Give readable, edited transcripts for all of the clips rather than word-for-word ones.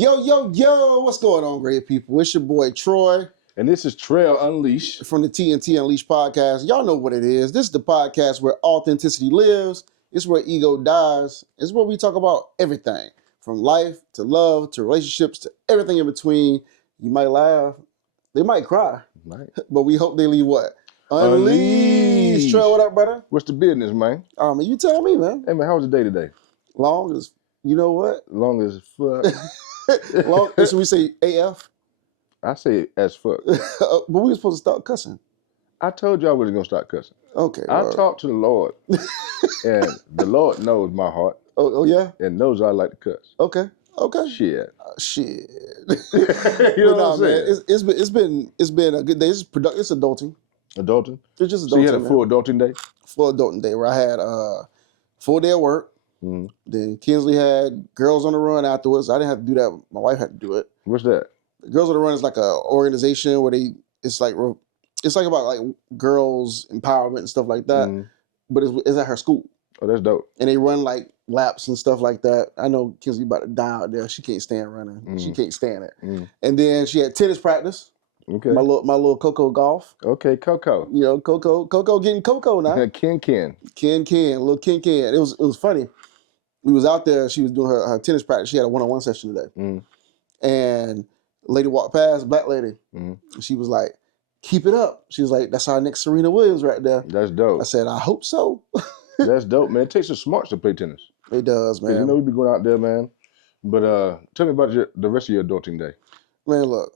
Yo, what's going on, great people? It's your boy, Troy. And this is Trell Unleashed. From the TNT Unleashed Podcast. Y'all know what it is. This is the podcast where authenticity lives. It's where ego dies. It's where we talk about everything. From life, to love, to relationships, to everything in between. You might laugh. They might cry. Right. But we hope they leave what? Unleashed. Trell, what up, brother? What's the business, man? Man, you tell me, man. Hey, man, how was the day today? Long as, you know what? Long as fuck. Should we say AF? I say as fuck. But we were supposed to start cussing. I told you I wasn't going to start cussing. Okay. I talked to the Lord, and the Lord knows my heart. Oh, yeah? And knows I like to cuss. Okay. Shit. Shit. You know what I'm saying? Man, it's been a good day. It's adulting. Adulting? It's just adulting. So you had a full adulting day? Full adulting day where I had a full day of work. Mm-hmm. Then Kinsley had Girls on the Run afterwards. I didn't have to do that. My wife had to do it. What's that? Girls on the Run is like an organization where it's like about like girls empowerment and stuff like that. Mm-hmm. But it's at her school. Oh, that's dope. And they run like laps and stuff like that. I know Kinsley about to die out there. She can't stand running. Mm-hmm. She can't stand it. Mm-hmm. And then she had tennis practice. Okay. My little Coco golf. Okay, Coco. You know, Coco getting Coco now. Ken. Little Ken. It was funny. We was out there. She was doing her tennis practice. She had a one-on-one session today. Mm-hmm. And a lady walked past, black lady. Mm-hmm. She was like, "Keep it up." She was like, "That's our next Serena Williams right there." That's dope. I said, "I hope so." That's dope, man. It takes some smarts to play tennis. It does, man. You know we be going out there, man. But tell me about the rest of your adulting day. Man, look,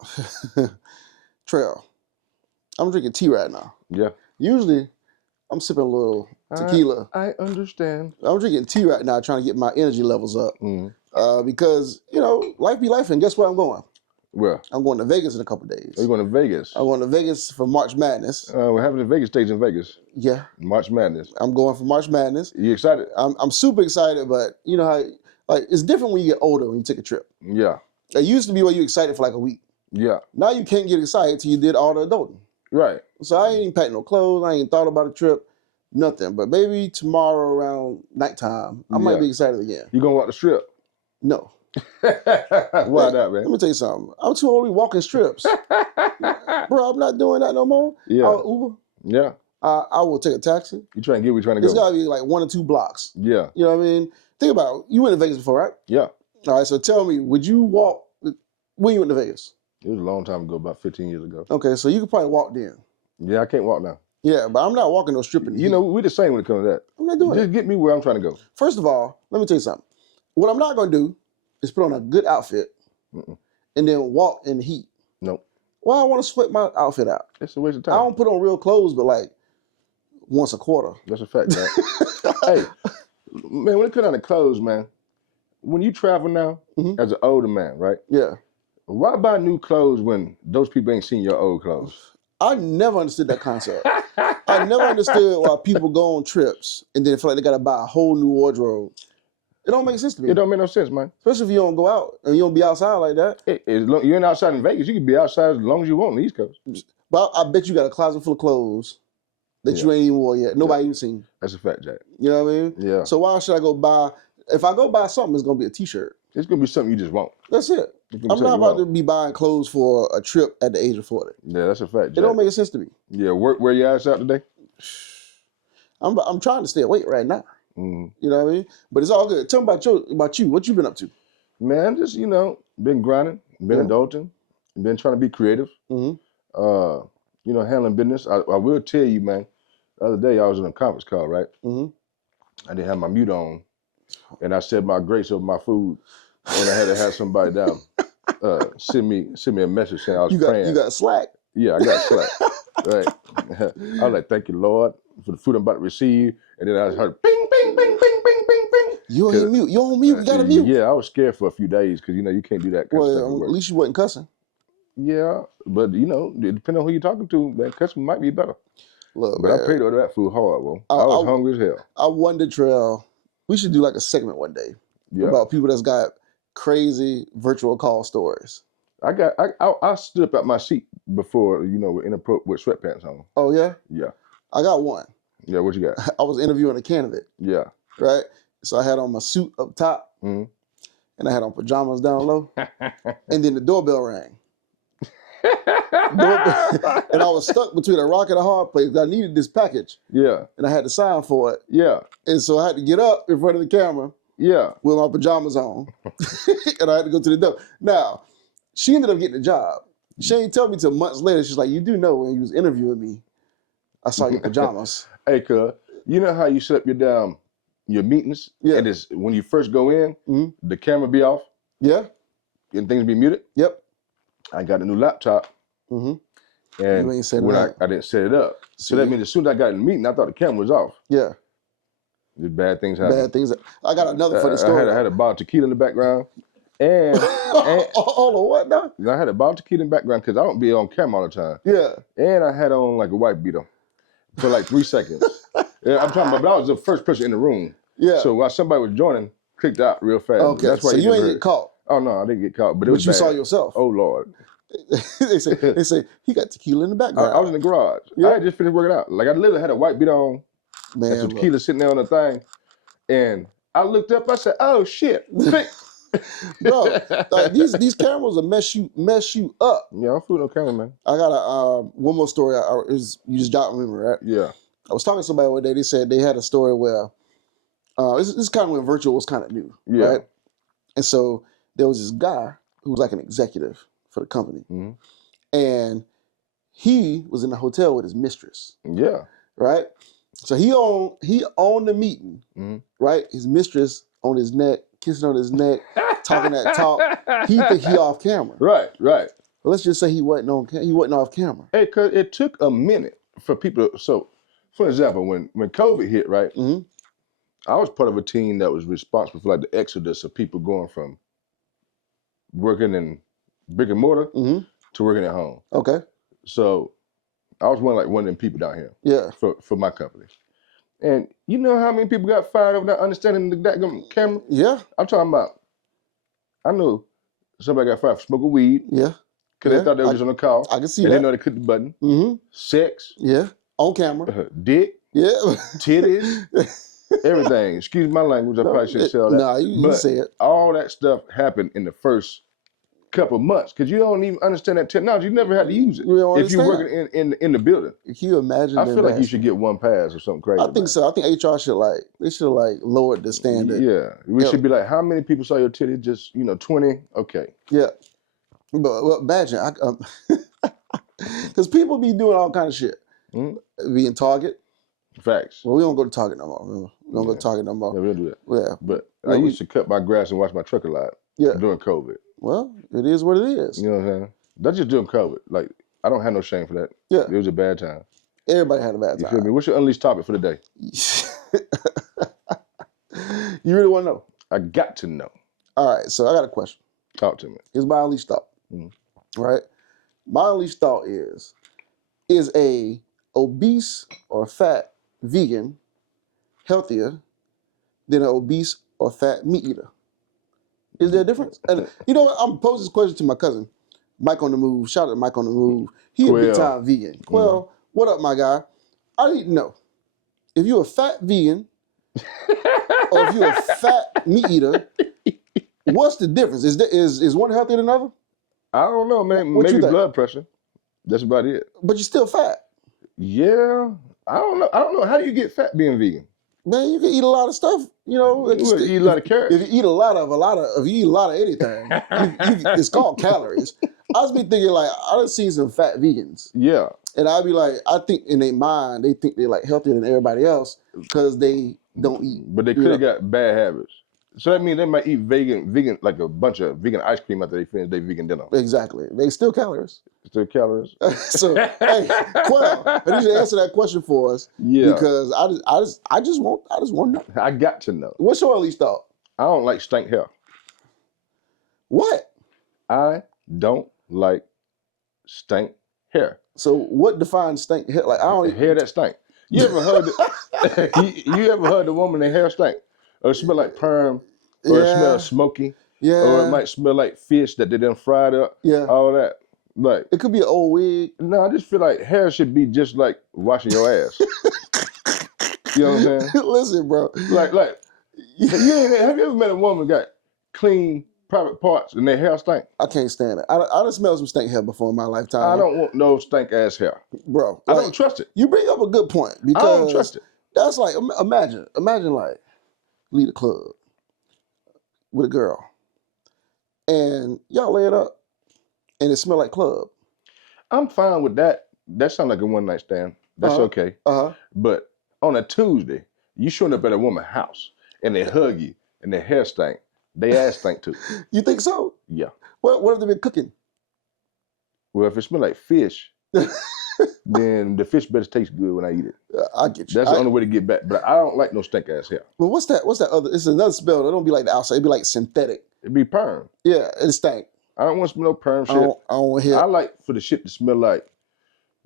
Trell, I'm drinking tea right now. Yeah. Usually, I'm sipping a little tequila. I understand. I'm drinking tea right now, trying to get my energy levels up. Mm-hmm. Because, you know, life be life, and guess where I'm going? Where? I'm going to Vegas in a couple days. Are you going to Vegas? I'm going to Vegas for March Madness. We're having a Vegas stage in Vegas. Yeah. March Madness. I'm going for March Madness. You excited? I'm super excited, but you know how, like, it's different when you get older when you take a trip. Yeah. It used to be where you excited for like a week. Yeah. Now you can't get excited till you did all the adulting. Right. So I ain't even packed no clothes. I ain't thought about a trip. Nothing. But maybe tomorrow around nighttime, I might be excited again. You going to walk the strip? No. Why not, man? Let me tell you something. I'm too old to be walking strips. Bro, I'm not doing that no more. Yeah. I'll Uber. Yeah. I will take a taxi. You trying to get where you trying to go? It's got to be like 1 or 2 blocks. Yeah. You know what I mean? Think about it. You went to Vegas before, right? Yeah. All right, so tell me, would you walk, when you went to Vegas? It was a long time ago, about 15 years ago. Okay, so you could probably walk then. Yeah, I can't walk now. Yeah, but I'm not walking no stripping. You know, we're the same when it comes to that. I'm not doing Just get me where I'm trying to go. First of all, let me tell you something. What I'm not going to do is put on a good outfit and then walk in the heat. Nope. Why I want to sweat my outfit out? It's a waste of time. I don't put on real clothes, but like once a quarter. That's a fact, man. Hey, man, when it comes down to clothes, man, when you travel now as an older man, right? Yeah. Why buy new clothes when those people ain't seen your old clothes? I never understood that concept. I never understood why people go on trips and then feel like they got to buy a whole new wardrobe. It don't make sense to me. It don't make no sense, man. Especially if you don't go out and you don't be outside like that. You ain't outside in Vegas. You can be outside as long as you want on the East Coast. But I bet you got a closet full of clothes that you ain't even wore yet. Nobody even seen. That's a fact, Jack. You know what I mean? Yeah. So why should I go buy? If I go buy something, it's going to be a t-shirt. It's going to be something you just want. That's it. I'm not about to be buying clothes for a trip at the age of 40. Yeah, that's a fact, Jack. It don't make sense to me. Yeah, wear your ass out today? I'm trying to stay awake right now. Mm-hmm. You know what I mean? But it's all good. Tell me about you. What you been up to? Man, just, been grinding, been adulting, been trying to be creative. Mm-hmm. Handling business. I will tell you, man, the other day I was in a conference call, right? Mm-hmm. I didn't have my mute on, and I said my grace over my food, and I had to have somebody down send me a message saying I was praying. You got Slack? Yeah, I got Slack. Right. I was like, thank you, Lord, for the food I'm about to receive. And then I heard bing, bing, bing, bing, bing, bing, bing. You on mute. You on mute. You got to mute. Yeah, I was scared for a few days because, you can't do that kind of stuff. At least you wasn't cussing. Yeah, but, depending on who you're talking to, that cussing might be better. Look, but man, I paid over that food hard, bro. I was hungry as hell. I wonder, Trell, we should do like a segment one day about people that's got crazy virtual call stories. I stood up at my seat before, with sweatpants on. Oh, yeah? Yeah. I got one. Yeah, what you got? I was interviewing a candidate. Yeah. Right? So I had on my suit up top. Mm-hmm. and I had on pajamas down low, and then the doorbell rang. And I was stuck between a rock and a hard place. I needed this package. Yeah. And I had to sign for it. Yeah. And so I had to get up in front of the camera. Yeah. With my pajamas on. And I had to go to the door. Now, she ended up getting the job. She ain't tell me till months later. She's like, you do know when you was interviewing me, I saw your pajamas. Hey, cuz, you know how you set up your meetings? Yeah. And it's, when you first go in, the camera be off? Yeah. And things be muted? Yep. I got a new laptop. And you ain't set it up. I didn't set it up. So that means as soon as I got in the meeting, I thought the camera was off. Yeah. Just bad things happen. Bad things. I got another funny story. I had a bottle of tequila in the background. And all of what now? I had a bottle of tequila in the background because I don't be on camera all the time. Yeah. And I had on like a white beater for like 3 seconds. Yeah, I'm talking about, but I was the first person in the room. Yeah. So while somebody was joining, clicked out real fast. Okay. That's why so you ain't get caught. Oh no, I didn't get caught, but it was you bad. saw yourself. Oh Lord. they say he got tequila in the background. I was in the garage. Yeah. I had just finished working out. Like I literally had a white beater on, man, and some tequila sitting there on the thing, and I looked up. I said, "Oh shit, bro! Like, these cameras will mess you up." Yeah, I'm fooling on camera, man. I got a one more story. You just don't remember, right? Yeah. I was talking to somebody one day. They said they had a story where this is kind of when virtual was kind of new, right? And so there was this guy who was like an executive for the company. And he was in the hotel with his mistress. Yeah. Right? So he owned the meeting, right? His mistress on his neck, kissing on his neck, talking that talk. He think he off camera. Right. Well, let's just say he wasn't off camera. Hey, cause it took a minute for people to, so for example, when COVID hit, right? I was part of a team that was responsible for like the exodus of people going from working in brick and mortar to working at home. Okay. So I was one of them people down here. Yeah. For my company. And you know how many people got fired over not understanding the daggum camera? Yeah. I'm talking about, I know somebody got fired for smoking weed. Yeah. Because they thought they were just on a call. I can see that. that. They know they clicked the button. Sex. Yeah. On camera. Dick. Yeah. Titties. Everything. Excuse my language. I probably shouldn't say all that. Nah, you say it. All that stuff happened in the first couple months because you don't even understand that technology. You never had to use it if you're working in the building. Can you imagine? I feel like you should get one pass or something crazy. I think so. I think HR should lowered the standard. Yeah, we should be like, how many people saw your titty? Just 20. Okay. Yeah, but imagine, because people be doing all kind of shit. Being Target. Facts. Well, we don't go to Target no more. We don't go to Target no more. Yeah, we don't do that. Yeah, but I used to cut my grass and wash my truck a lot. Yeah. During COVID. Well, it is what it is. You know what I'm saying? That's just during COVID. Like, I don't have no shame for that. Yeah. It was a bad time. Everybody had a bad time. You feel me? What's your unleashed topic for the day? You really want to know? I got to know. All right, so I got a question. Talk to me. Here's my unleashed thought. Right? My unleashed thought is a obese or fat vegan healthier than an obese or fat meat eater? Is there a difference? And you know what? I'm posing this question to my cousin, Mike on the Move. Shout out to Mike on the Move. He a big time vegan. Well, what up, my guy? I need to know if you're a fat vegan or if you're a fat meat eater. What's the difference? Is one healthier than another? I don't know, man. What maybe blood pressure. That's about it. But you're still fat. Yeah. I don't know. How do you get fat being vegan? Man, you can eat a lot of stuff. You know, you eat a lot of carrots. If you eat a lot of anything, it's called calories. I was be thinking like, I done seen some fat vegans. Yeah. And I'd be like, I think in their mind, they think they're like healthier than everybody else because they don't eat. But they could have got bad habits. So that means they might eat vegan, like a bunch of vegan ice cream after they finish their vegan dinner. Exactly. They still calories. Still calories. So, hey, Quell, I need you to answer that question for us. Yeah. Because I just want to know. I got to know. What's your least thought? I don't like stank hair. What? I don't like stank hair. So what defines stank hair? Like I don't hair that stank. You ever heard you ever heard the woman their hair stank? Or it smell like perm, or it smell smoky, or it might smell like fish that they done fried up. Yeah, all that. Like it could be an old wig. No, I just feel like hair should be just like washing your ass. You know what I'm saying? Listen, bro. Like have you ever met a woman got clean private parts and their hair stink. I can't stand it. I done smelled some stink hair before in my lifetime. I don't want no stink ass hair, bro. I don't trust it. You bring up a good point because I don't trust it. That's like imagine like leave the club with a girl and y'all lay it up and it smell like club. I'm fine with that. That sounds like a one night stand. That's okay. But on a Tuesday, you showing up at a woman's house and they hug you and their hair stink. They ass stink too. You think so? Yeah. What have they been cooking? Well, if it smells like fish, then the fish better taste good when I eat it. I get you. That's the only way to get back. But I don't like no stink ass hair. Well, what's that other? It's another smell. It don't be like the outside. It be like synthetic. It be perm. Yeah, it stink. I don't want to smell no perm shit. I don't want to hear. I like for the shit to smell like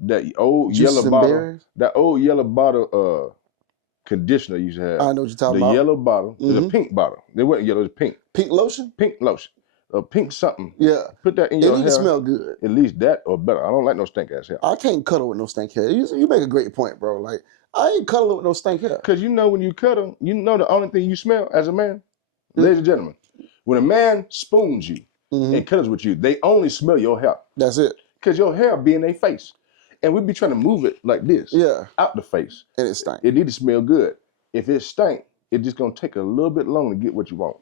that old Juices yellow bottle. berries? That old yellow bottle conditioner you used to have. I know what you're talking about. The yellow bottle. It's a pink bottle. It wasn't yellow, it's pink. Pink lotion? Pink lotion. Pink something. Yeah. Put that in your hair. It need to smell good. At least that or better. I don't like no stink ass hair. I can't cuddle with no stink hair. You make a great point, bro. Like, I ain't cuddling with no stink hair. Because you know when you cuddle, you know the only thing you smell as a man, ladies and gentlemen, when a man spoons you and cuddles with you, they only smell your hair. That's it. Because your hair be in their face. And we be trying to move it like this. Yeah. Out the face. And it stink. It need to smell good. If it stink, it's just going to take a little bit longer to get what you want.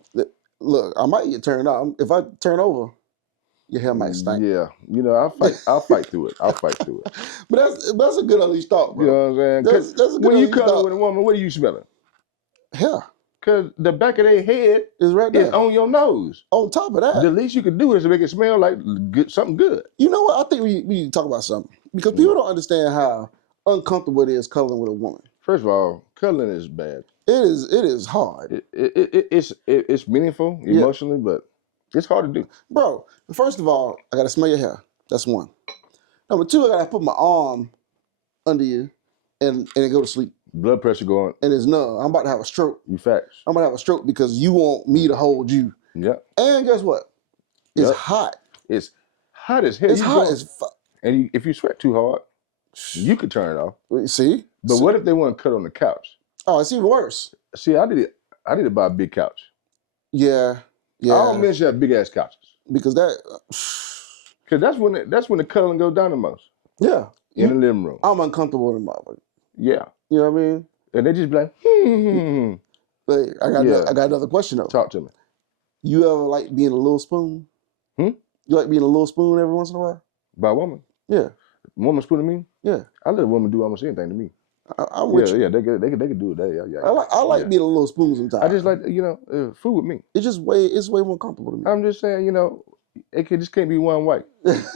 Look, I might get turned on. If I turn over, your hair might stink. Yeah. You know, I'll fight through it. But that's a good unleashed thought, bro. You know what I'm saying? That's a good when you unleashed cuddle thought. with a woman, what are you smelling? Hair. Because the back of their head is right there. Is on your nose. On top of that. The least you can do is make it smell like something good. You know what? I think we need to talk about something. Because people don't understand how uncomfortable it is cuddling with a woman. First of all, cuddling is bad. It is hard. It's meaningful emotionally, but it's hard to do. Bro, first of all, I gotta smell your hair. That's one. Number two, I gotta put my arm under you and go to sleep. Blood pressure going. And it's numb. I'm about to have a stroke. You facts. I'm about to have a stroke because you want me to hold you. Yeah. And guess what? It's hot. It's hot as hell. It's hot as fuck. And if you sweat too hard, you could turn it off. See? But what if they want to cut on the couch? Oh, it's even worse. See, I need to buy a big couch. Yeah. I don't mention that big ass couches. Because that because that's when the cuddling goes down the most. Yeah. In the living room. I'm uncomfortable with them motherfuckers. Yeah. You know what I mean? And they just be like, Like, I got another question though. Talk to me. You ever like being a little spoon? You like being a little spoon every once in a while? By a woman? Yeah. Woman spooning me? Yeah. I let a woman do almost anything to me. I'm with you. Yeah, they could do it. Yeah. I like being a little spoon sometimes. I just like, food with me. It's way more comfortable to me. I'm just saying, it just can't be one way.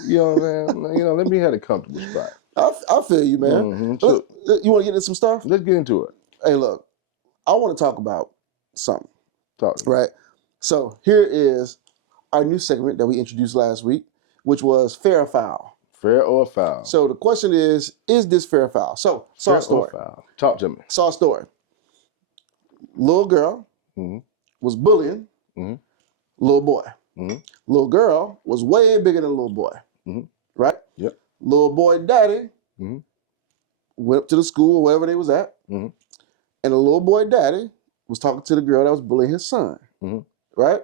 You know what I'm saying? Let me have a comfortable spot. I feel you, man. So, you want to get into some stuff? Let's get into it. Hey, look, I want to talk about something. Talk to me. Right? So here is our new segment that we introduced last week, which was fair or foul. Fair or foul? So the question is this fair or foul? So, saw a story. Or foul? Talk to me. Saw a story. Little girl was bullying little boy. Little girl was way bigger than little boy. Right? Yep. Little boy daddy went up to the school or wherever they was at, and the little boy daddy was talking to the girl that was bullying his son. Right?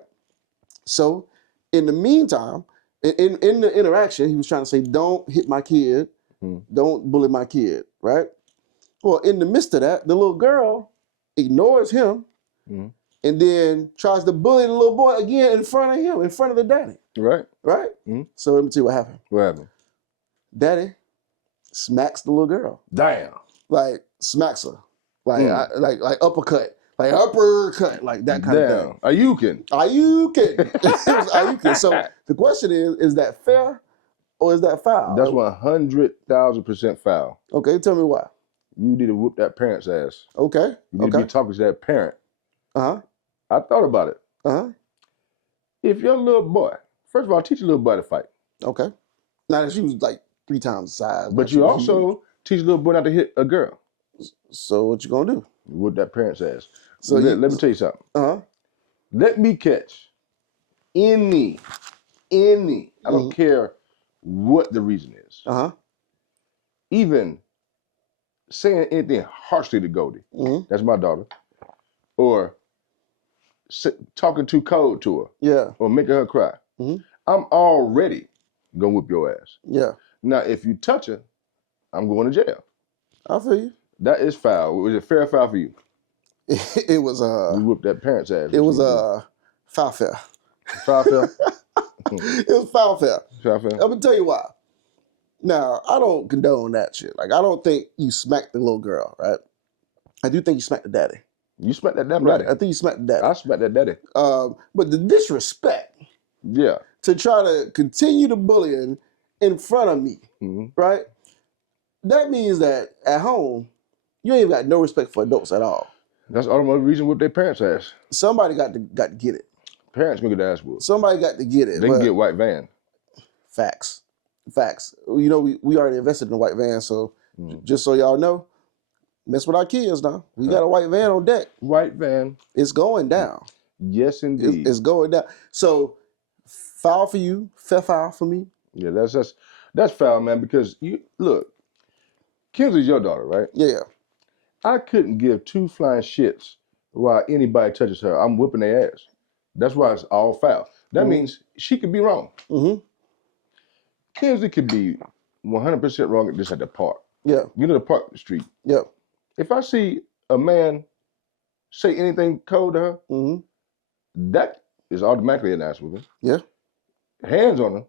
So in the meantime, in the interaction, he was trying to say, don't hit my kid. Don't bully my kid, right? Well, in the midst of that, the little girl ignores him and then tries to bully the little boy again in front of him, in front of the daddy. Right. Right? So let me tell you what happened. What happened? Daddy smacks the little girl. Damn. Like, smacks her. Like, like uppercut. Like uppercut, like that kind of thing. Ayukin. It was Ayukin. So the question is that fair or is that foul? That's 100,000% foul. Okay, tell me why. You need to whoop that parent's ass. Okay. You need to be talking to that parent. I thought about it. If your little boy, first of all, teach your little boy to fight. Okay. Now she was like 3 times the size. But you also teach your little boy not to hit a girl. So what you gonna do? Whoop that parent's ass. So let me tell you something. Let me catch any, I don't care what the reason is. Even saying anything harshly to Goldie, that's my daughter, or talking too cold to her. Yeah. Or making her cry. Mm-hmm. I'm already gonna whip your ass. Yeah. Now, if you touch her, I'm going to jail. I feel you. That is foul. Was it fair or foul for you? It was You whooped that parent's ass. It was foul fair. Foul fair? It was foul fair. Foul fair? I'm gonna tell you why. Now, I don't condone that shit. Like, I don't think you smacked the little girl, right? I do think you smacked the daddy. You smacked that daddy? Right. I think you smacked the daddy. I smacked that daddy. But the disrespect. Yeah. To try to continue the bullying in front of me, right? That means that at home, you ain't got no respect for adults at all. That's the only reason whoop their parents' ass. Somebody got to get it. Parents make their ass whoop. Somebody got to get it. They can get white van. Facts. You know, we already invested in a white van, so just so y'all know, mess with our kids now. We got a white van on deck. White van. It's going down. Yes, indeed. It's going down. So, foul for you, fair foul for me. Yeah, that's foul, man, because you look, Kinsley's your daughter, right? Yeah. I couldn't give two flying shits while anybody touches her. I'm whipping their ass. That's why it's all foul. That means she could be wrong. Kinsley could be 100% wrong at this at the park. Yeah. You know the park street. Yeah. If I see a man say anything cold to her, that is automatically an ass whooping. Yeah. Hands on her.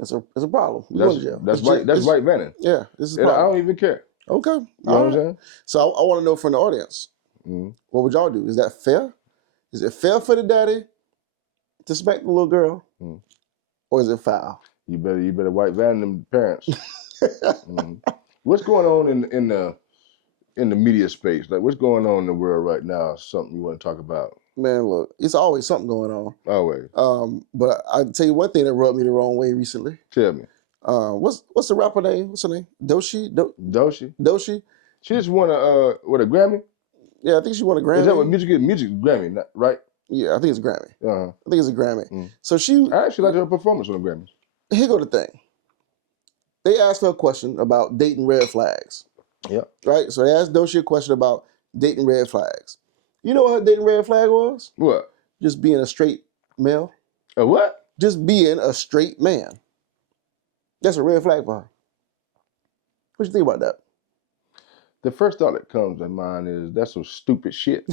It's a problem. That's white vanning. Yeah. This is I don't even care. Okay. You know what I'm saying? So I want to know from the audience, what would y'all do? Is that fair? Is it fair for the daddy to smack the little girl? Or is it foul? You better white van them parents. What's going on in the media space? Like, what's going on in the world right now? Something you want to talk about? Man, look, it's always something going on. Always. But I'll tell you one thing that rubbed me the wrong way recently. Tell me. What's the rapper name? What's her name? Doechii? Doechii? She just won a Grammy? Yeah, I think she won a Grammy. Is that what music is? Music Grammy, right? Yeah, I think it's a Grammy. I think it's a Grammy. So I actually liked her performance on the Grammys. Here go the thing. They asked her a question about dating red flags. Yeah. Right? So they asked Doechii a question about dating red flags. You know what her dating red flag was? What? Just being a straight male. A what? Just being a straight man. That's a red flag for her. What you think about that? The first thought that comes to mind is that's some stupid shit.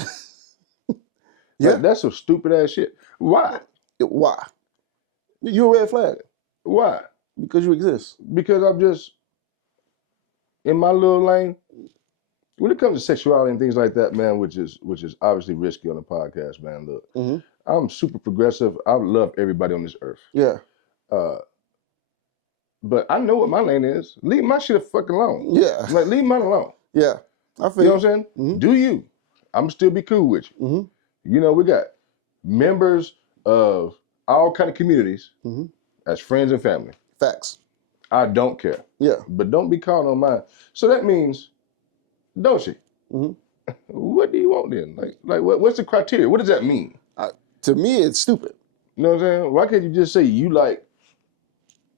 Yeah. Like, that's some stupid ass shit. Why? Why? You're a red flag. Why? Because you exist. Because I'm just in my little lane. When it comes to sexuality and things like that, man, which is obviously risky on a podcast, man. Look, I'm super progressive. I love everybody on this earth. Yeah. But I know what my lane is. Leave my shit fucking alone. Yeah. Like, leave mine alone. Yeah. I feel you know what I'm saying? Do you? I'm still be cool with you. You know, we got members of all kind of communities as friends and family. Facts. I don't care. Yeah. But don't be caught on mine. So that means, Doechii, what do you want then? Like what's the criteria? What does that mean? To me, it's stupid. You know what I'm saying? Why can't you just say you like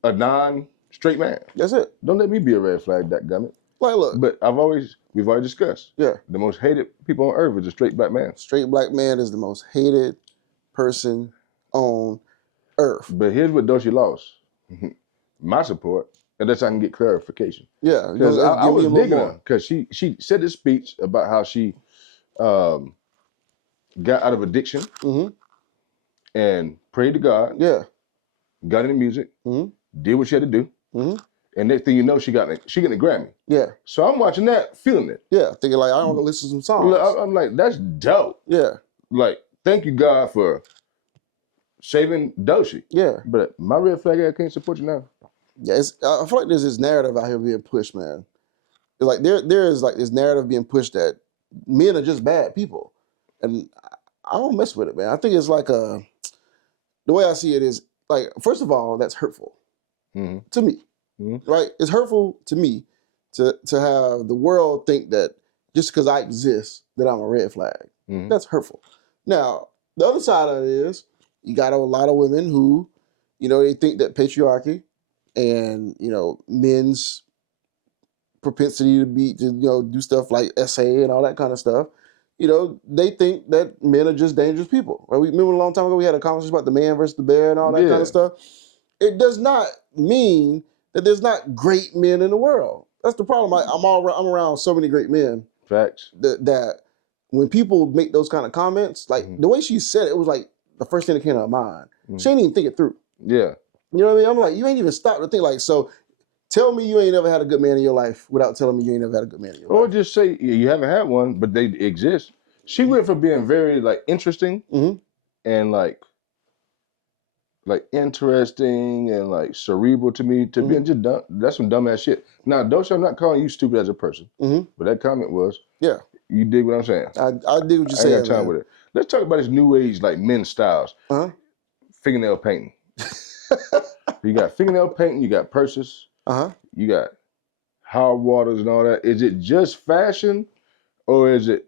a non-straight man? That's it. Don't let me be a red flag, that gummit. Like, look. But we've already discussed. Yeah. The most hated people on earth is a straight black man. Straight black man is the most hated person on earth. But here's what Doechii lost. My support, unless I can get clarification. Yeah. Because I was digging her. Because she said this speech about how she got out of addiction and prayed to God. Yeah. Got into music. Did what she had to do. And next thing you know, she getting a Grammy. Yeah. So I'm watching that, feeling it. Yeah. Thinking like, I don't go listen to some songs. I'm like, that's dope. Yeah. Like, thank you, God, for saving Doechii. Yeah. But my red flag, I can't support you now. Yeah, I feel like there's this narrative out here being pushed, man. It's like there is like this narrative being pushed that men are just bad people. And I don't mess with it, man. I think it's like the way I see it is, like, first of all, that's hurtful to me. Right? It's hurtful to me to have the world think that just because I exist that I'm a red flag. That's hurtful. Now, the other side of it is you got a lot of women who, they think that patriarchy and, men's propensity to do stuff like SA and all that kind of stuff, they think that men are just dangerous people. Right? We remember a long time ago we had a conversation about the man versus the bear and all that kind of stuff. It does not mean that there's not great men in the world. That's the problem. I'm around so many great men. Facts. That when people make those kind of comments, like the way she said it, it was like the first thing that came to her mind. She didn't even think it through. Yeah. You know what I mean? I'm like, you ain't even stopped to think like, so tell me you ain't never had a good man in your life without telling me you ain't never had a good man in your life. Or just say you haven't had one, but they exist. She went from being very like interesting and like interesting and like cerebral to me to being just dumb. That's some dumbass shit. Now, Doechii, I'm not calling you stupid as a person, but that comment was, you dig what I'm saying? I dig what you're saying. I ain't got time with it. Let's talk about this new age like men's styles. Fingernail painting. You got fingernail painting. You got purses. You got hard waters and all that. Is it just fashion, or is it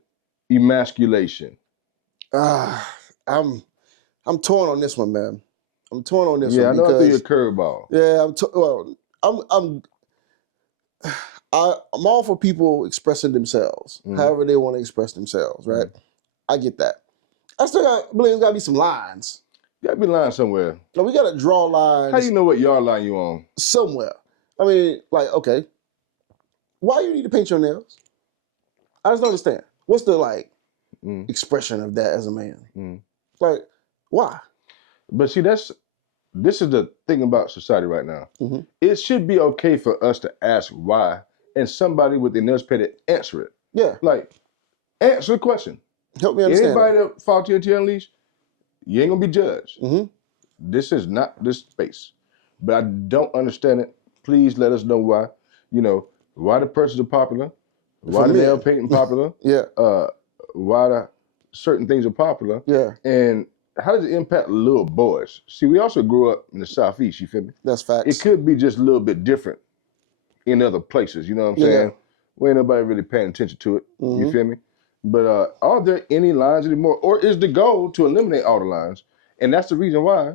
emasculation? I'm torn on this one, man. I'm torn on this one. Yeah, I know I threw you a curveball. Yeah, I'm all for people expressing themselves, however they want to express themselves, right? I get that. I still believe there's got to be some lines. Got to be lines somewhere. No, we got to draw lines. How do you know what yard line you on? Somewhere. I mean, like, okay, why you need to paint your nails? I just don't understand. What's the expression of that as a man? Like, why? But see, this is the thing about society right now. It should be okay for us to ask why, and somebody with their nails painted answer it. Yeah. Like, answer the question. Help me understand. Anybody that follow TNT Unleashed, you ain't gonna be judged. This is not this space. But I don't understand it. Please let us know why. Why the purses are popular, why the nail painting popular, why the certain things are popular, and how does it impact little boys? See, we also grew up in the Southeast, you feel me? That's facts. It could be just a little bit different in other places, you know what I'm saying? Where ain't nobody really paying attention to it, you feel me? But are there any lines anymore? Or is the goal to eliminate all the lines? And that's the reason why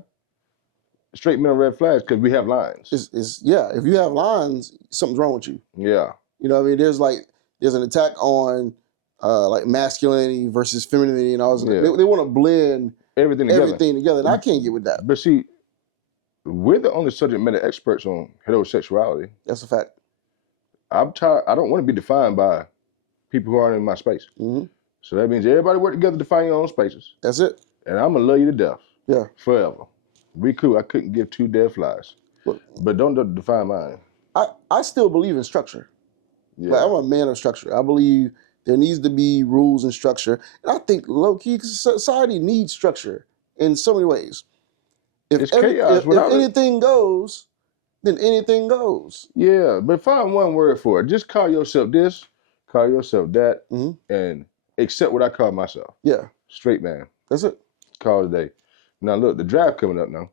straight men are red flags, because we have lines. If you have lines, something's wrong with you. Yeah. You know what I mean? There's an attack on like masculinity versus femininity and all this. They want to blend everything together, and I can't get with that. But see, we're the only subject matter experts on heterosexuality. That's a fact. I'm tired. I don't want to be defined by people who aren't in my space. So that means everybody work together to find your own spaces. That's it. And I'm gonna love you to death. Yeah. Forever. We cool. I couldn't give two dead flies. But don't define mine. I still believe in structure. Yeah. Like, I'm a man of structure. I believe there needs to be rules and structure. And I think low-key, society needs structure in so many ways. If anything goes, then anything goes. Yeah, but find one word for it. Just call yourself this, call yourself that, and accept what I call myself. Yeah. Straight man. That's it. Call it a day. Now look, the draft coming up now.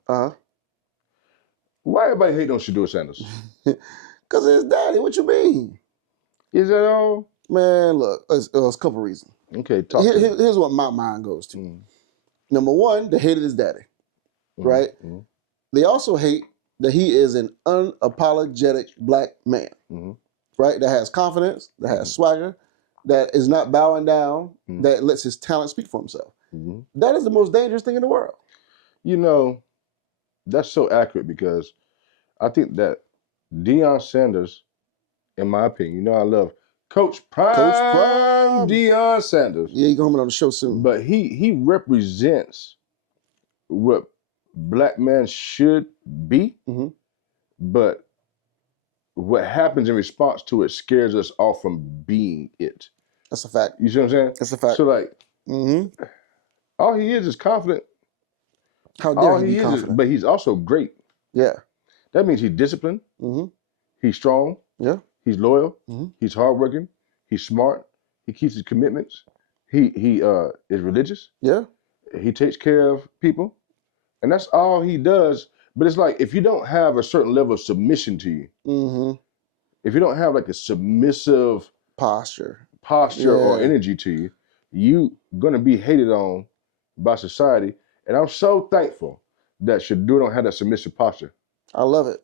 Why everybody hate on Shedeur Sanders? Because it's daddy. What you mean? Is that all? Man, look, there's a couple reasons. Okay, here's what my mind goes to. Number one, they hated his daddy, right? They also hate that he is an unapologetic black man, right? That has confidence, that has swagger, that is not bowing down, that lets his talent speak for himself. That is the most dangerous thing in the world. You know, that's so accurate, because I think that Deion Sanders, in my opinion, I love Coach Prime Deion Sanders. Yeah, he's coming on the show soon. But he represents what black men should be, but what happens in response to it scares us off from being it. That's a fact. You see what I'm saying? That's a fact. So like, all he is confident. How dare he be confident? But he's also great. Yeah. That means he's disciplined. He's strong. Yeah. He's loyal. He's hardworking. He's smart. He keeps his commitments. He is religious. Yeah. He takes care of people. And that's all he does. But it's like, if you don't have a certain level of submission to you, if you don't have like a submissive posture or energy to you, you're going to be hated on by society. And I'm so thankful that Shedeur don't have that submissive posture. I love it.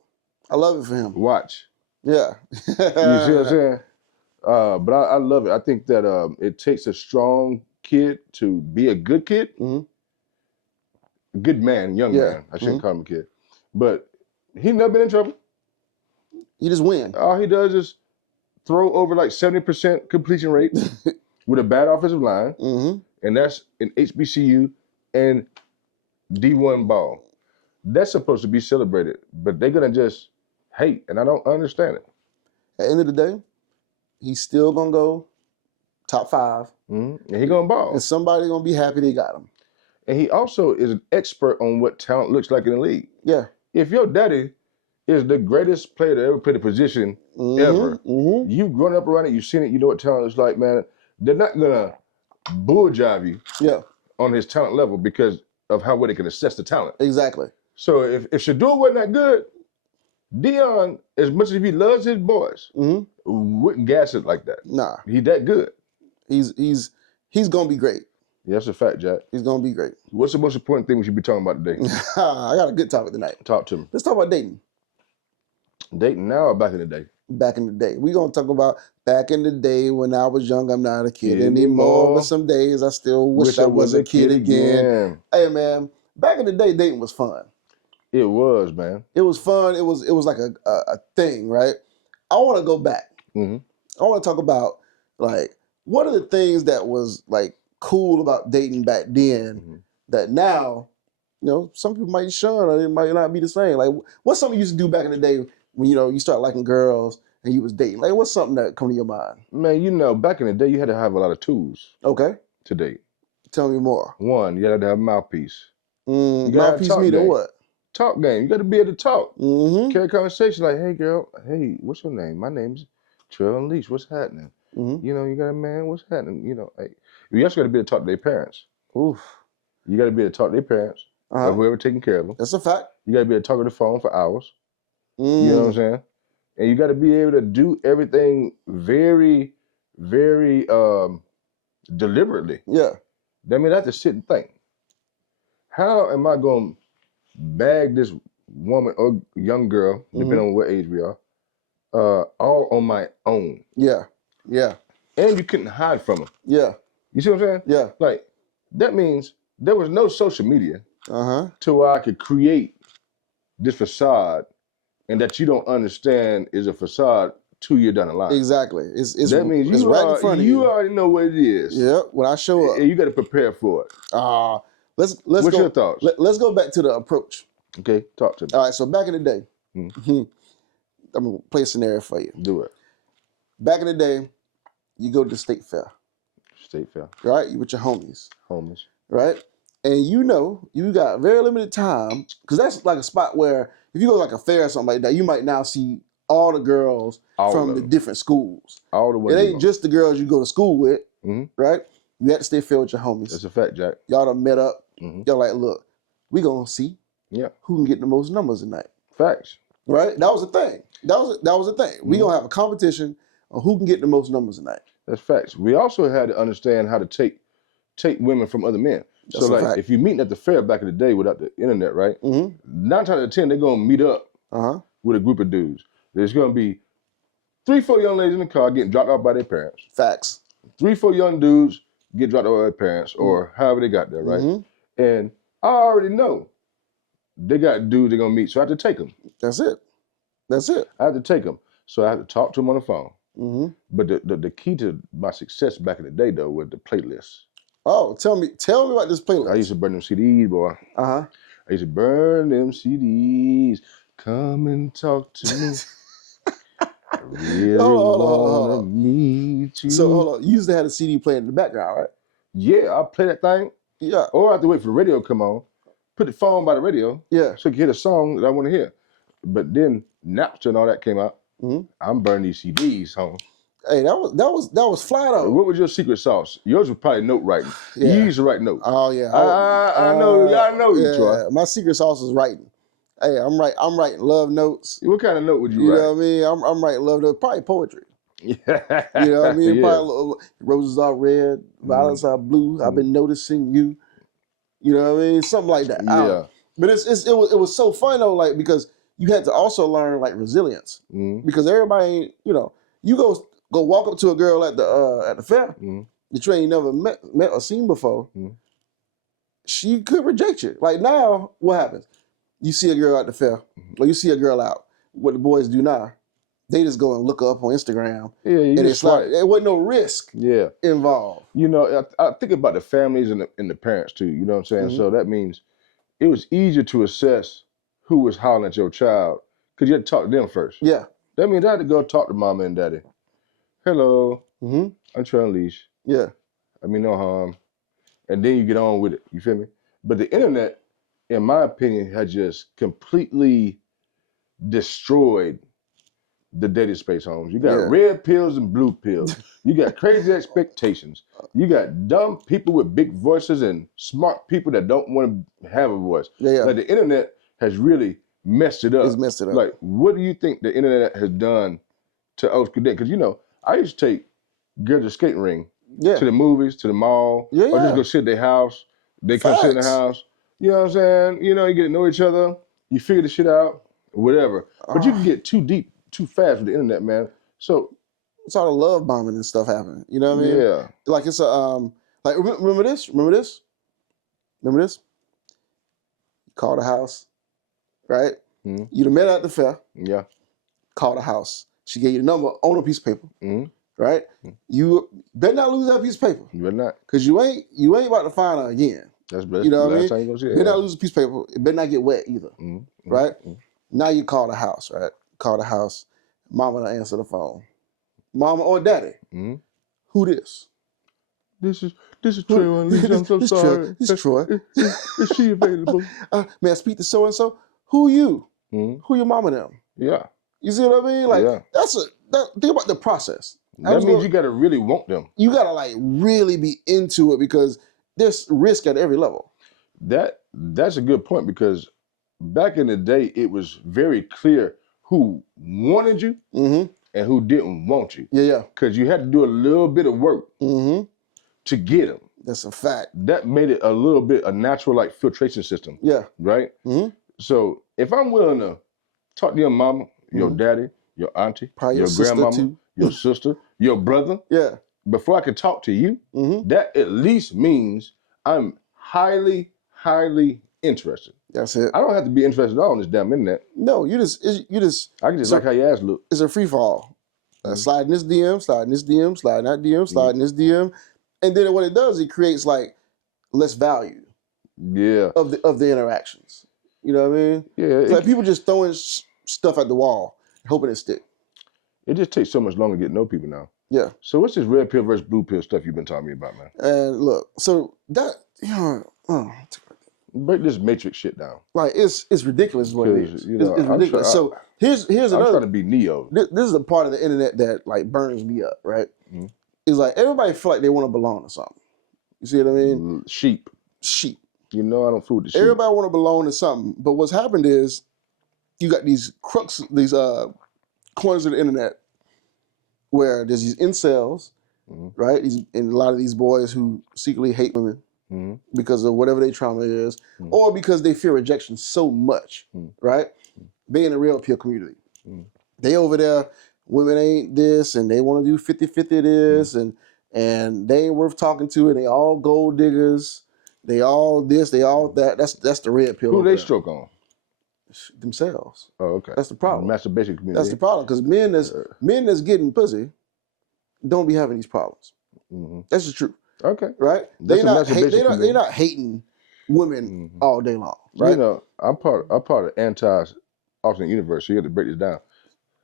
I love it for him. Watch. Yeah. You see what I'm saying? But I love it. I think that it takes a strong kid to be a good kid, good man, young man. I shouldn't call him a kid, but he never been in trouble. He just win. All he does is throw over like 70% completion rate with a bad offensive line, and that's an HBCU and D1 ball. That's supposed to be celebrated, but they're gonna just hate, and I don't understand it. At the end of the day, he's still gonna go top 5, and he gonna ball, and somebody gonna be happy they got him. And he also is an expert on what talent looks like in the league. Yeah. If your daddy is the greatest player to ever play the position ever, you've grown up around it, you've seen it, you know what talent is like, man. They're not gonna bull jive you on his talent level because of how well they can assess the talent. Exactly. So if Shador wasn't that good, Deion, as much as he loves his boys, wouldn't gas it like that. Nah. He's that good. He's gonna be great. Yeah, that's a fact, Jack. He's gonna be great. What's the most important thing we should be talking about today? I got a good topic tonight. Talk to me. Let's talk about dating. Dating now or back in the day? Back in the day. We're gonna talk about back in the day when I was young. I'm not a kid anymore. But some days I still wish I was a kid again. Hey man, back in the day, dating was fun. It was, man. It was fun. It was like a thing, right? I want to go back. I want to talk about like what are the things that was like cool about dating back then that now, you know, some people might shun or it might not be the same. Like, what's something you used to do back in the day when, you know, you start liking girls and you was dating? Like, what's something that come to your mind? Man, you know, back in the day, you had to have a lot of tools. Okay. To date. Tell me more. One, you had to have a mouthpiece. Mouthpiece mean what? Talk game. You got to be able to talk. Carry a conversation like, hey, girl, hey, what's your name? My name's Trell and Leash. What's happening? You know, you got a man. What's happening? You know, hey. You also got to be able to talk to their parents. Oof. You got to be able to talk to their parents or whoever taking care of them. That's a fact. You got to be able to talk on the phone for hours. You know what I'm saying? And you got to be able to do everything very, very deliberately. Yeah. That means I have to sit and think. How am I going to bag this woman or young girl, depending on what age we are, all on my own? Yeah. Yeah. And you couldn't hide from her. Yeah. You see what I'm saying? Yeah. Like, that means there was no social media to where I could create this facade and that you don't understand is a facade 2 years down the line. Exactly. That means it's you, right in front of you already know what it is. Yeah, when I show up. And you got to prepare for it. What's your thoughts? Let's go back to the approach. Okay, talk to me. All right, so back in the day, I'm going to play a scenario for you. Do it. Back in the day, you go to the state fair. State fair. Right? You with your homies. Homies. Right? And you know, you got very limited time, because that's like a spot where if you go to like a fair or something like that, you might now see all the girls from the different schools. All the ones. It ain't just the girls you go to school with, right? You have to stay fair with your homies. That's a fact, Jack. Y'all done met up. Y'all like, look, we gonna see who can get the most numbers tonight. Facts. Right? That was the thing. That was the thing. We gonna have a competition on who can get the most numbers tonight. That's facts. We also had to understand how to take women from other men. That's so like if you're meeting at the fair back in the day without the internet, right? 9 times out of 10, they're gonna meet up with a group of dudes. There's gonna be 3-4 young ladies in the car getting dropped off by their parents. Facts. 3-4 young dudes get dropped off by their parents or however they got there, right? And I already know they got dudes they're gonna meet, so I have to take them. That's it. That's it. I have to take them. So I have to talk to them on the phone. But the key to my success back in the day, though, was the playlist. Oh, tell me about this playlist. I used to burn them CDs, boy. I used to burn them CDs. Come and talk to me. I really wanna meet you. So hold on, you used to have a CD playing in the background, right? Yeah, I play that thing. Yeah. Or I have to wait for the radio to come on. Put the phone by the radio. Yeah. So you can hear the song that I want to hear. But then Napster and all that came out. I'm burning these CDs home. Hey, that was fly though. What was your secret sauce? Yours was probably note writing. Yeah. You used to write notes. Oh yeah. I know. Y'all know you, Troy. My secret sauce is writing. Hey, I'm writing love notes. What kind of note would you write? You know what I mean? I'm writing love notes. Probably poetry. Yeah. You know what I mean? Probably roses are red, violets are blue. I've been noticing you. You know what I mean? Something like that. Yeah. But it was so fun though, like because you had to also learn like resilience because everybody, you know, you go walk up to a girl at the fair, that you ain't never met or seen before, she could reject you. Like now, what happens? You see a girl at the fair, or you see a girl out. What the boys do now, they just go and look her up on Instagram. Yeah, you and just swipe. There wasn't no risk involved. You know, I think about the families and the parents too. You know what I'm saying? So that means it was easier to assess who was hollering at your child because you had to talk to them first. Yeah. That means I had to go talk to mama and daddy. Hello, I'm Trell and Leash. Yeah. I mean, no harm. And then you get on with it. You feel me? But the internet, in my opinion, has just completely destroyed the dating space homes. You got red pills and blue pills. You got crazy expectations. You got dumb people with big voices and smart people that don't want to have a voice. Yeah. Like the internet has really messed it up. It's messed it up. Like, what do you think the internet has done to us today? Because, you know, I used to take girls to skating ring, to the movies, to the mall, or just go sit at their house. They come sit in the house. You know what I'm saying? You know, you get to know each other. You figure the shit out, whatever. But you can get too deep too fast with the internet, man. So it's all the love bombing and stuff happening. You know what I mean? Yeah. Like it's a like remember this? Call the house, right? You done met at the fair. Yeah. Call the house. She gave you the number on a piece of paper. Right? You better not lose that piece of paper. You better not. Because you ain't about to find her again. That's best. You know what I mean? Time you gonna see it. Better not lose a piece of paper. It better not get wet either. Right? Now you call the house, right? Call the house. Mama don't answer the phone. Mama or daddy. Who this? This is Trell and Leash. I'm so sorry. This is Troy. Is she available? May I speak to so and so? Who you? Who your mama them? Yeah. You see what I mean? Like think about the process. That means you gotta really want them. You gotta like really be into it because there's risk at every level. That's a good point because back in the day it was very clear who wanted you and who didn't want you. Yeah. Because you had to do a little bit of work to get them. That's a fact. That made it a little bit a natural like filtration system. Yeah. Right? So if I'm willing to talk to your mama, your daddy, your auntie, probably your grandmama, too. your sister, your brother, before I can talk to you, that at least means I'm highly, highly interested. That's it. I don't have to be interested at all on this damn internet. No, you just. I can just like how your ass look. It's a free fall. Slide in this DM, slide in this DM, slide in that DM, slide in this DM, and then what it does, it creates like less value. Yeah. Of the interactions. You know what I mean? Yeah. It's like people just throwing stuff at the wall, hoping it stick. It just takes so much longer to get to know people now. Yeah. So what's this red pill versus blue pill stuff you've been talking to me about, man? And look, so that break this matrix shit down. Like it's ridiculous what it is. You know, it's ridiculous. So here's another. I'm trying to be Neo. This is a part of the internet that like burns me up. Right? It's like everybody feel like they want to belong to something. You see what I mean? Sheep. You know I don't fool with the sheep. Everybody want to belong to something, but what's happened is you got these corners of the internet where there's these incels, right? And a lot of these boys who secretly hate women because of whatever their trauma is, or because they fear rejection so much, right? They in the real pill community. They over there, women ain't this, and they want to do 50-50 this, and they ain't worth talking to, and they all gold diggers. They all this, they all that. That's the red pill. Who they stroke on? Themselves. Oh, okay. That's the problem. Masturbation community. That's the problem because men that's getting pussy don't be having these problems. That's the truth. Okay. Right? They're not hating women all day long. Right? You know, I'm part of anti-alternate universe, so you have to break this down.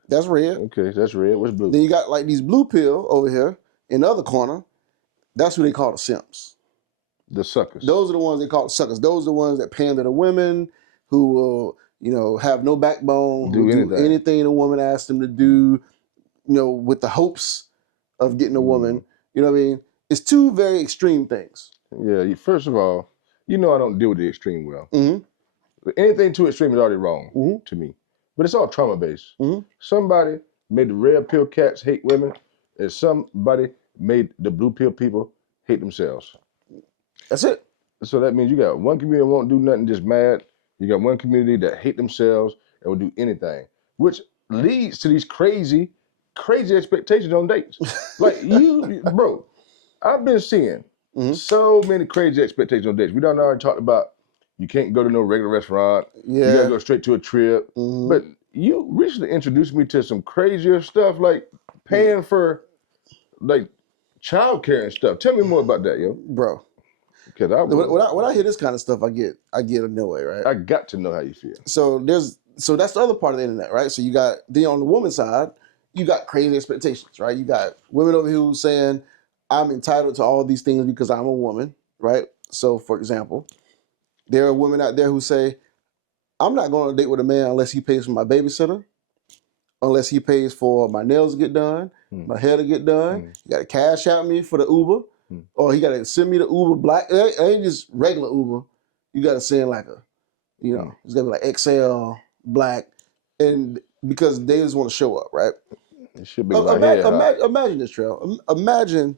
That's red. Okay, that's red. What's blue? Then you got like these blue pill over here in the other corner. That's who they call the simps. The suckers. Those are the ones they call suckers. Those are the ones that pander to women, who will, have no backbone, do anything a woman asks them to do, with the hopes of getting a woman. You know what I mean? It's two very extreme things. Yeah. First of all, I don't deal with the extreme well. Anything too extreme is already wrong to me. But it's all trauma based. Somebody made the red pill cats hate women, and somebody made the blue pill people hate themselves. That's it. So that means you got one community that won't do nothing, just mad. You got one community that hate themselves and will do anything, which leads to these crazy expectations on dates. Like bro, I've been seeing so many crazy expectations on dates. We done already talked about you can't go to no regular restaurant. Yeah. You gotta go straight to a trip. But you recently introduced me to some crazier stuff like paying for like childcare and stuff. Tell me more about that, yo. Bro. Because when I hear this kind of stuff, I get annoyed, right? I got to know how you feel. So that's the other part of the internet, right? So you got on the woman's side, you got crazy expectations, right? You got women over here who saying, I'm entitled to all these things because I'm a woman, right? So for example, there are women out there who say, I'm not going on a date with a man unless he pays for my babysitter, unless he pays for my nails to get done, my hair to get done. You got to cash out me for the Uber, or he got to send me the Uber Black. It ain't just regular Uber. You got to send like a, it's got to be like XL Black, and because they just want to show up, right? It should be my head high. Imagine this, Trell. Imagine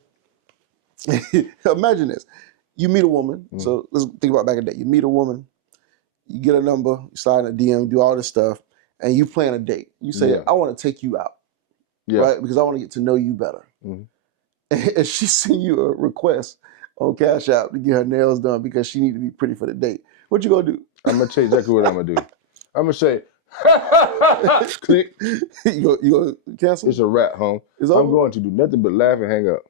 this. You meet a woman. So let's think about back in the day. You meet a woman. You get a number. You slide in a DM. Do all this stuff, and you plan a date. You say, "I want to take you out, right? Because I want to get to know you better." And she send you a request on Cash App to get her nails done because she need to be pretty for the date. What you gonna do? I'm gonna tell you exactly what I'm gonna do. I'm gonna say, click. You gonna cancel? It's a wrap, home. I'm going to do nothing but laugh and hang up.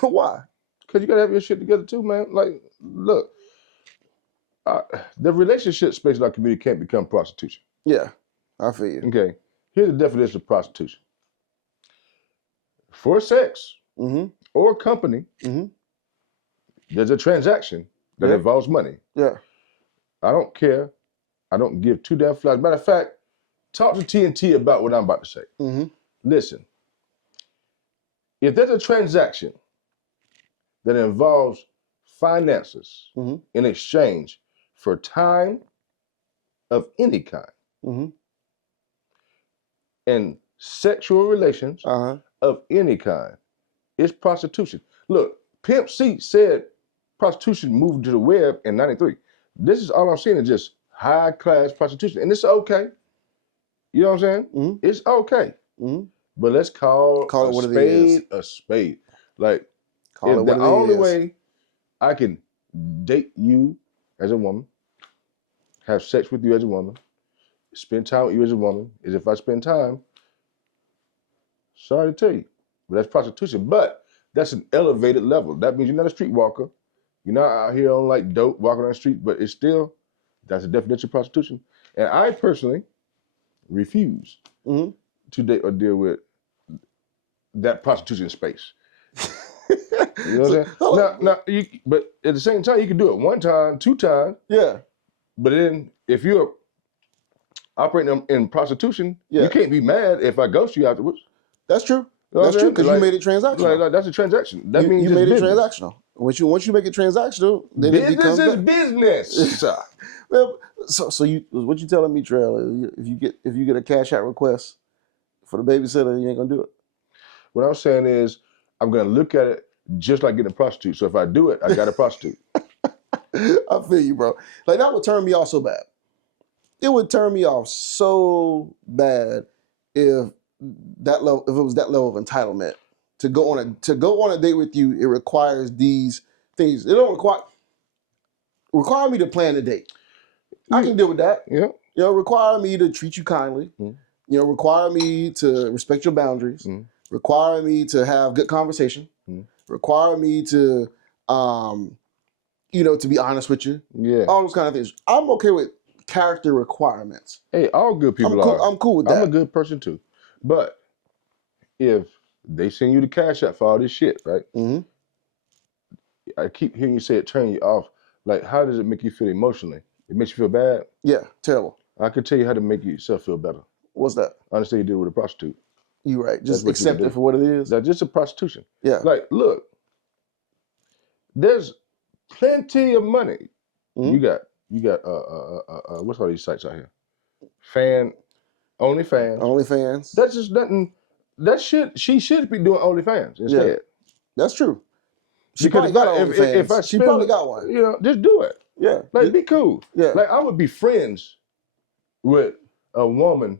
Why? Because you gotta have your shit together too, man. Like, look, the relationship space in our community can't become prostitution. Yeah, I feel you. Okay, here's the definition of prostitution. For sex or company, there's a transaction that involves money. Yeah. I don't care. I don't give two damn flies. Matter of fact, talk to TNT about what I'm about to say. Listen, if there's a transaction that involves finances in exchange for time of any kind and sexual relations of any kind, it's prostitution. Look, Pimp C said prostitution moved to the web in '93. This is all I'm saying is just high class prostitution, and it's okay. You know what I'm saying? It's okay. But let's call it what spade it is. a spade. Like, call if the only way I can date you as a woman, have sex with you as a woman, spend time with you as a woman, is if I spend time, sorry to tell you, but that's prostitution. But that's an elevated level. That means you're not a streetwalker. You're not out here on like dope walking on the street, but it's still, that's a definition of prostitution. And I personally refuse to date or deal with that prostitution space. You know what I'm saying? But at the same time, you can do it one time, two times. Yeah. But then if you're operating in prostitution, you can't be mad if I ghost you afterwards. That's true. You know that's true because you made it transactional. Like, that's a transaction. That means you made business. It transactional. Once you make it transactional, then business it becomes is business. Well, so what you telling me, Trell? If you get a cash out request for the babysitter, you ain't gonna do it. What I'm saying is, I'm gonna look at it just like getting a prostitute. So if I do it, I got a prostitute. I feel you, bro. Like that would turn me off so bad. It would turn me off so bad if it was that level of entitlement to go on a date with you. It requires these things. It don't require me to plan the date. I can deal with that. Yeah. You know, require me to treat you kindly. You know, require me to respect your boundaries. Require me to have good conversation. Require me to, to be honest with you. Yeah. All those kind of things. I'm okay with character requirements. Hey, all good people are. I'm cool with that. I'm a good person too. But if they send you the cash out for all this shit, right? I keep hearing you say it turn you off. Like, how does it make you feel emotionally? It makes you feel bad? Yeah, terrible. I can tell you how to make yourself feel better. What's that? Understand you deal with a prostitute. You're right. Just accept it for what it is. That's just a prostitution. Yeah. Like, look, there's plenty of money. You got what's all these sites out here? OnlyFans. That's just nothing. She should be doing OnlyFans instead. Yeah, that's true. She probably got OnlyFans. She probably got one. You know, just do it. Yeah. Like, be cool. Yeah. Like, I would be friends with a woman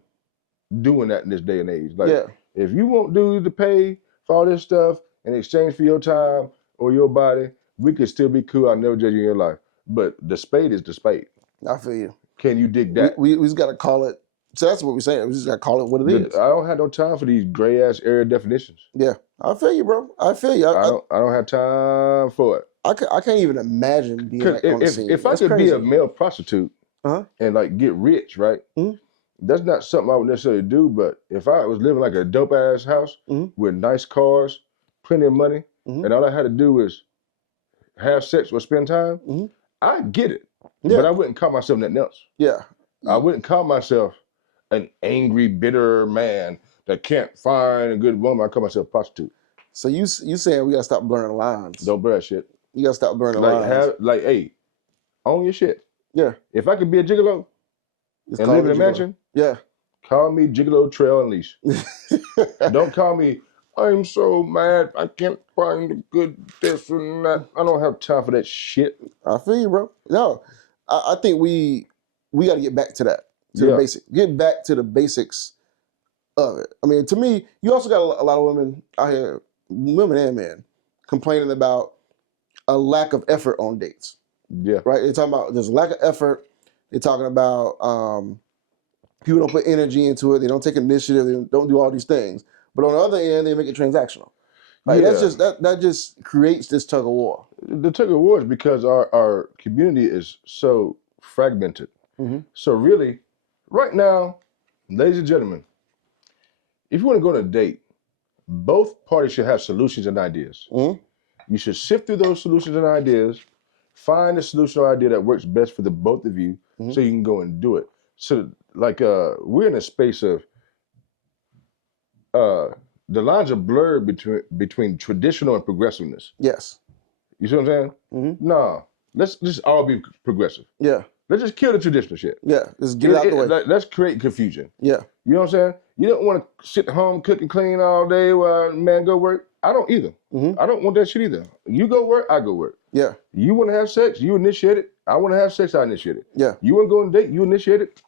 doing that in this day and age. Like, if you want dudes to pay for all this stuff in exchange for your time or your body, we could still be cool. I'll never judge you in your life. But the spade is the spade. I feel you. Can you dig that? We just got to call it. So that's what we're saying. We just got to call it what it is. I don't have no time for these gray ass area definitions. Yeah, I feel you, bro. I feel you. I don't have time for it. I can't even imagine being like on the scene. If I could be a male prostitute and like get rich, right? Mm-hmm. That's not something I would necessarily do. But if I was living like a dope ass house with nice cars, plenty of money, and all I had to do was have sex or spend time, I get it. Yeah. But I wouldn't call myself nothing else. Yeah. I wouldn't call myself an angry, bitter man that can't find a good woman. I call myself a prostitute. So you saying we gotta stop blurring the lines? Don't blur that shit. You gotta stop blurring the lines. Hey, own your shit. Yeah. If I could be a gigolo and live in a mansion, call me Gigolo Trell Unleashed. Don't call me, I'm so mad I can't find a good this and that. I don't have time for that shit. I feel you, bro. No, I think we got to get back to that, to the basic. Get back to the basics of it. I mean, to me, you also got a lot of women out here, women and men, complaining about a lack of effort on dates. Yeah. Right? They're talking about there's a lack of effort. They're talking about people don't put energy into it. They don't take initiative. They don't do all these things. But on the other end, they make it transactional. Like that's just that just creates this tug of war. The tug of war is because our community is so fragmented. Mm-hmm. So really, right now, ladies and gentlemen, if you want to go on a date, both parties should have solutions and ideas. Mm-hmm. You should sift through those solutions and ideas, find a solution or idea that works best for the both of you, so you can go and do it. So, like, we're in a space of the lines are blurred between traditional and progressiveness. Yes. You see what I'm saying? Mm-hmm. No, let's just all be progressive. Yeah. Let's just kill the traditional shit. Yeah, just get it out the way. Let's create confusion. Yeah. You know what I'm saying? You don't want to sit home, cook and clean all day while man go work. I don't either. Mm-hmm. I don't want that shit either. You go work, I go work. Yeah. You want to have sex, you initiate it. I want to have sex, I initiate it. Yeah. You want to go on a date, you initiate it.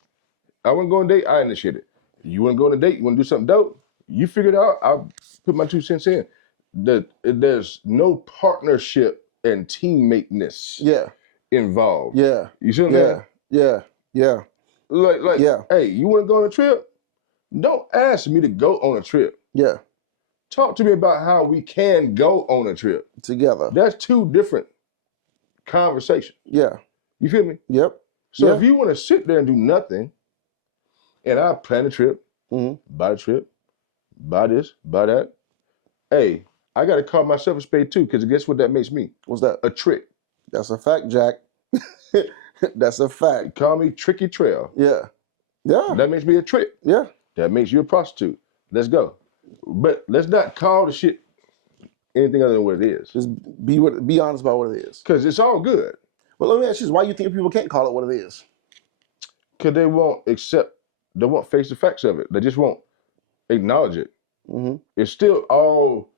I want to go on a date, I initiate it. You want to go on a date, you want to do something dope, you figure it out, I'll put my 2 cents in. There's no partnership and teammateness involved. Yeah. You see what I'm saying? Yeah. Yeah. Like, hey, you want to go on a trip? Don't ask me to go on a trip. Yeah. Talk to me about how we can go on a trip. Together. That's 2 different conversations. Yeah. You feel me? Yep. So if you want to sit there and do nothing, and I plan a trip, buy the trip, buy this, buy that, hey, I got to call myself a spade too, because guess what that makes me? What's that? A trick. That's a fact, Jack. That's a fact. Call me Tricky Trail. Yeah. Yeah. That makes me a trick. Yeah. That makes you a prostitute. Let's go. But let's not call the shit anything other than what it is. Just be honest about what it is. Because it's all good. Well, let me ask you this. Why do you think people can't call it what it is? Because they won't face the facts of it. They just won't acknowledge it. Mm-hmm. It's still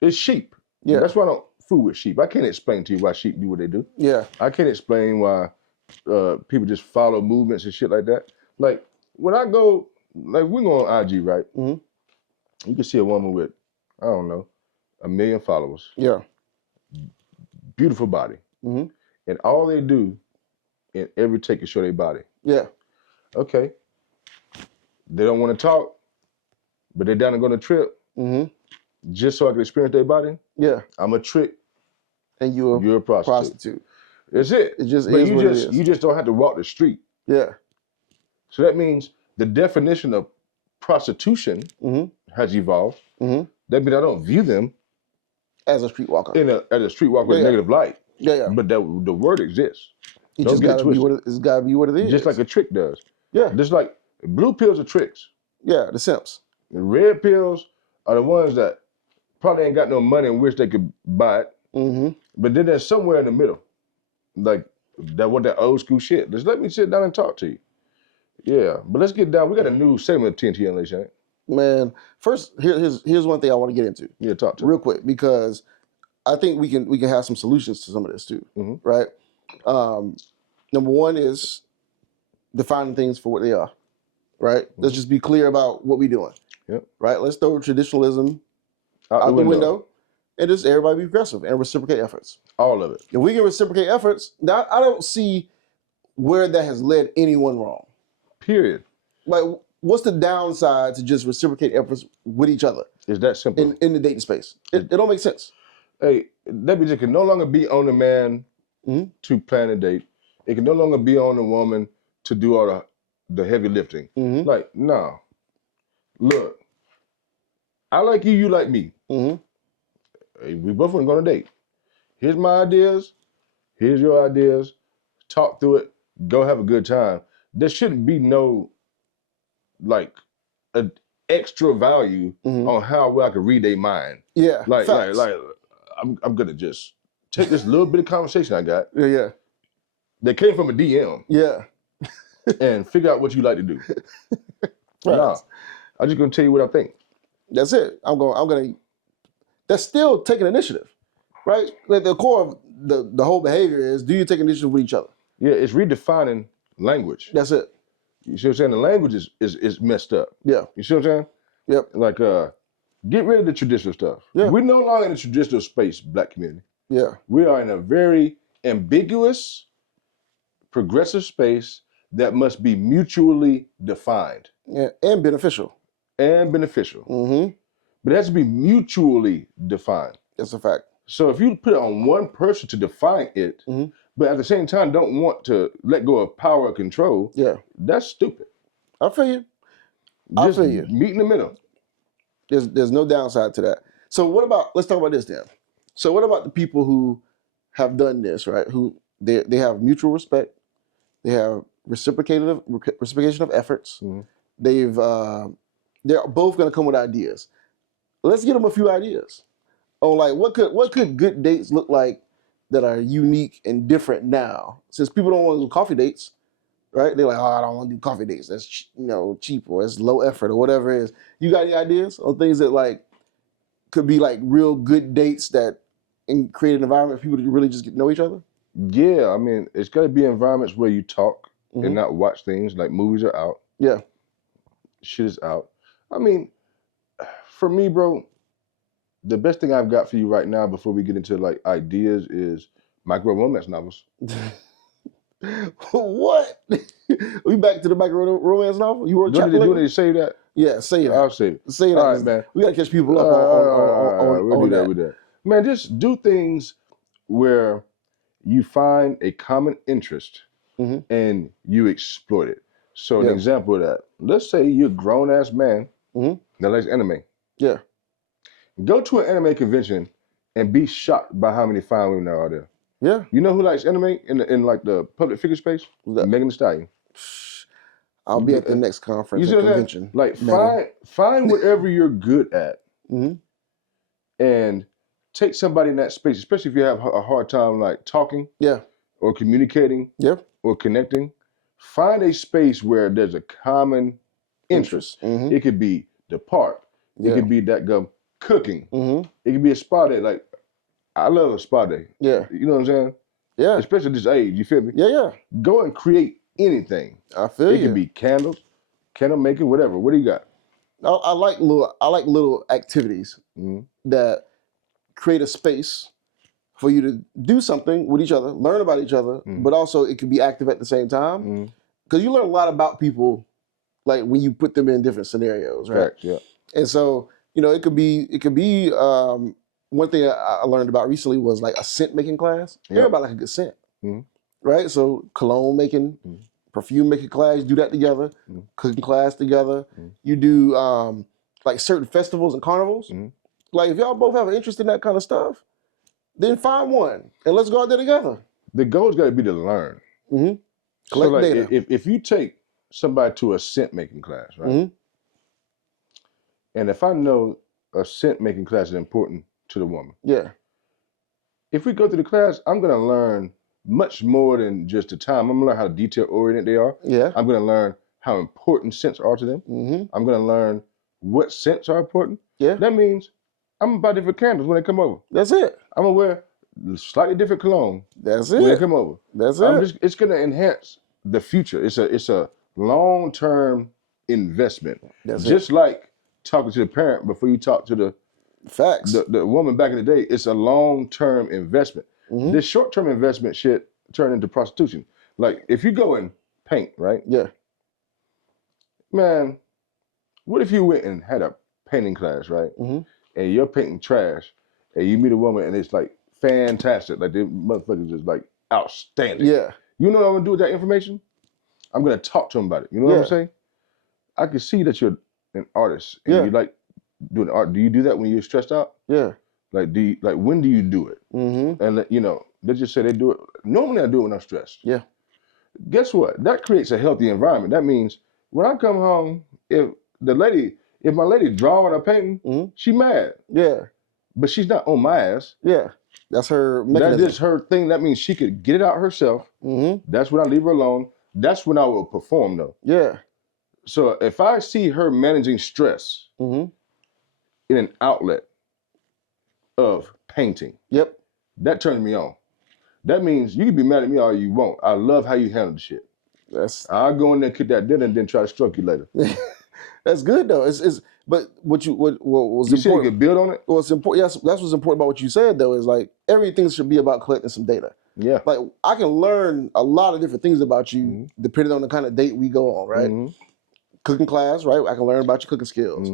it's sheep. Yeah. That's why I don't fool with sheep. I can't explain to you why sheep do what they do. Yeah. I can't explain why people just follow movements and shit like that. Like, when I go, like, we go on IG, right? Mm-hmm. You can see a woman with, I don't know, 1 million followers. Yeah. Beautiful body. Mm-hmm. And all they do in every take is show their body. Yeah. Okay. They don't want to talk, but they're down to go on a trip just so I can experience their body. Yeah. I'm a trick. And you're a prostitute. That's it. It just but is what it is. You just don't have to walk the street. Yeah. So that means the definition of prostitution has evolved. Mm-hmm. That means I don't view them as a streetwalker. As a streetwalker in a negative light. Yeah. But the word exists. It just gotta be what it's gotta be what it is. Just like a trick does. Yeah. Just like blue pills are tricks. Yeah, the simps. The red pills are the ones that probably ain't got no money and wish they could buy it. Mm-hmm. But then there's somewhere in the middle. Like that old school shit. Just let me sit down and talk to you. Yeah, but let's get down. We got a new segment of TNT Unleashed, ain't it? Man, first here's one thing I want to get into. Yeah, talk to me real quick, because I think we can have some solutions to some of this too. Mm-hmm. Right? Number one is defining things for what they are. Right? Mm-hmm. Let's just be clear about what we're doing. Yep. Right? Let's throw traditionalism out the window. and just everybody be aggressive and reciprocate efforts. All of it. If we can reciprocate efforts, now I don't see where that has led anyone wrong. Period. Like, what's the downside to just reciprocate efforts with each other? It's that simple. In the dating space. It don't make sense. Hey, that means it can no longer be on the man to plan a date. It can no longer be on the woman to do all the heavy lifting. Like, no. Look, I like you, you like me. Hey, we both want to go on a date. Here's my ideas. Here's your ideas. Talk through it. Go have a good time. There shouldn't be no, like, an extra value on how well I can read their mind. Yeah. Like, I'm gonna just take this little bit of conversation I got. Yeah. That came from a DM. Yeah. And figure out what you like to do. Right. Nah, I'm just gonna tell you what I think. That's it. I'm gonna. That's still taking initiative, right? Like the core of the whole behavior is: do you take initiative with each other? Yeah, it's redefining language. That's it. You see what I'm saying? The language is messed up. Yeah. You see what I'm saying? Yep. Like, get rid of the traditional stuff. Yeah. We're no longer in the traditional space, Black community. Yeah. We are in a very ambiguous, progressive space that must be mutually defined. Yeah, and beneficial. And beneficial. But it has to be mutually defined. That's a fact. So if you put it on one person to define it, but at the same time don't want to let go of power or control, that's stupid. I feel you. Just meet in the middle. There's no downside to that. So let's talk about this then. So what about the people who have done this, right? Who they have mutual respect, they have reciprocation of efforts. They're both going to come with ideas. Let's get them a few ideas on like what could good dates look like that are unique and different now. Since people don't want to do coffee dates, right? They're like, oh, I don't want to do coffee dates. That's cheap or it's low effort or whatever it is. You got any ideas on things that like could be like real good dates that and create an environment for people to really just get to know each other? Yeah, I mean, it's got to be environments where you talk and not watch things. Like movies are out. Yeah. Shit is out. I mean, for me, bro, the best thing I've got for you right now before we get into like ideas is micro romance novels. What? We back to the micro romance novel? You wrote a chapter? Do they say that? Yeah, say that. I'll say it. Say that. All right, man. We got to catch people up on we'll do that. We'll do that. Man, just do things where you find a common interest and you exploit it. So an example of that, let's say you're a grown-ass man that likes anime. Yeah. Go to an anime convention and be shocked by how many fine women there are there. Yeah. You know who likes anime in like the public figure space? Megan Thee Stallion. I'll be at the next conference and convention. Like find whatever you're good at and take somebody in that space, especially if you have a hard time like talking or communicating or connecting. Find a space where there's a common interest. It could be the park. It could be that cooking. It could be a spa day. Like, I love a spa day. Yeah. You know what I'm saying? Yeah. Especially at this age, you feel me? Yeah, yeah. Go and create anything. I feel you. It could be candles, candle making, whatever. What do you got? I like little activities that create a space for you to do something with each other, learn about each other, but also it can be active at the same time. Because you learn a lot about people, like when you put them in different scenarios, right? Correct, yeah. And so, it could be one thing I learned about recently was like a scent making class. Everybody like a good scent, right? So cologne making, perfume making class, you do that together. Cooking class together. You do like certain festivals and carnivals. Like if y'all both have an interest in that kind of stuff, then find one and let's go out there together. The goal's got to be to learn. Collect so like data. If you take somebody to a scent making class, right? And if I know a scent making class is important to the woman. Yeah. If we go through the class, I'm going to learn much more than just the time. I'm going to learn how detail oriented they are. Yeah. I'm going to learn how important scents are to them. I'm going to learn what scents are important. Yeah. That means I'm going to buy different candles when they come over. That's it. I'm going to wear slightly different cologne. That's it. When they come over. That's it. It's going to enhance the future. It's a long-term investment. That's just like talking to the parent before you talk to the Facts. The woman back in the day, it's a long-term investment. Mm-hmm. This short-term investment shit turned into prostitution. Like, if you go and paint, right? Yeah. Man, what if you went and had a painting class, right? Mm-hmm. And you're painting trash, and you meet a woman, and it's like fantastic. Like, the motherfuckers just like outstanding. Yeah. You know what I'm gonna do with that information? I'm gonna talk to them about it. You know what I'm saying? I can see that you're an artist and you like doing art. Do you do that when you're stressed out? Yeah. Like, when do you do it? Mm-hmm. And you know, they just say they do it. Normally I do it when I'm stressed. Yeah. Guess what? That creates a healthy environment. That means when I come home, if my lady drawing or painting, she mad. Yeah. But she's not on my ass. Yeah. That's her mechanism. That is her thing. That means she could get it out herself. Mm-hmm. That's when I leave her alone. That's when I will perform though. Yeah. So if I see her managing stress in an outlet of painting, that turns me on. That means you can be mad at me all you want. I love how you handle the shit. I'll go in there and cook that dinner and then try to stroke you later. That's good though. But what was important? You said you could build on it? What's important? Yes, that's what's important about what you said though. Is like everything should be about collecting some data. Yeah. Like I can learn a lot of different things about you depending on the kind of date we go on, right? Mm-hmm. Cooking class, right? I can learn about your cooking skills.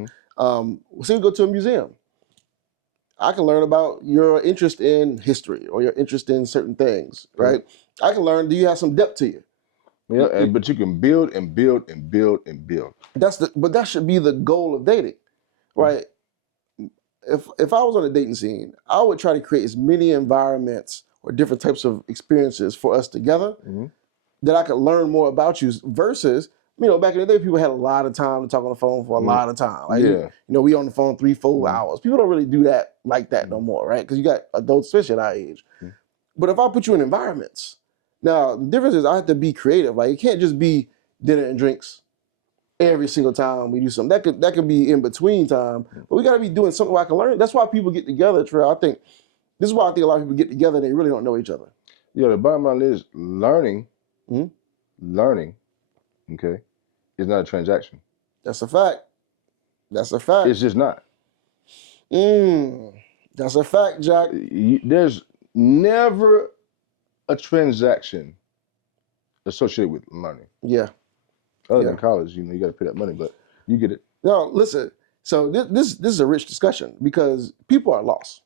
Say we go to a museum. I can learn about your interest in history or your interest in certain things, right? I can learn, do you have some depth to you? Yeah, but you can build and build and build and build. But that should be the goal of dating, right? If I was on a dating scene, I would try to create as many environments or different types of experiences for us together that I could learn more about you versus, you know, back in the day, people had a lot of time to talk on the phone for a lot of time. Like, you know, we on the phone 3-4 hours. People don't really do that like that no more, right? Because you got adults, especially at our age. But if I put you in environments, now the difference is I have to be creative. Like, it can't just be dinner and drinks every single time we do something. That could be in between time, but we got to be doing something where I can learn. That's why people get together, Trell. This is why I think a lot of people get together and they really don't know each other. Yeah, the bottom line is learning, okay, is not a transaction. That's a fact. That's a fact. It's just not. That's a fact, Jack. There's never a transaction associated with learning. Yeah. Other than college, you know, you got to pay that money, but you get it. No, listen. So this is a rich discussion because people are lost.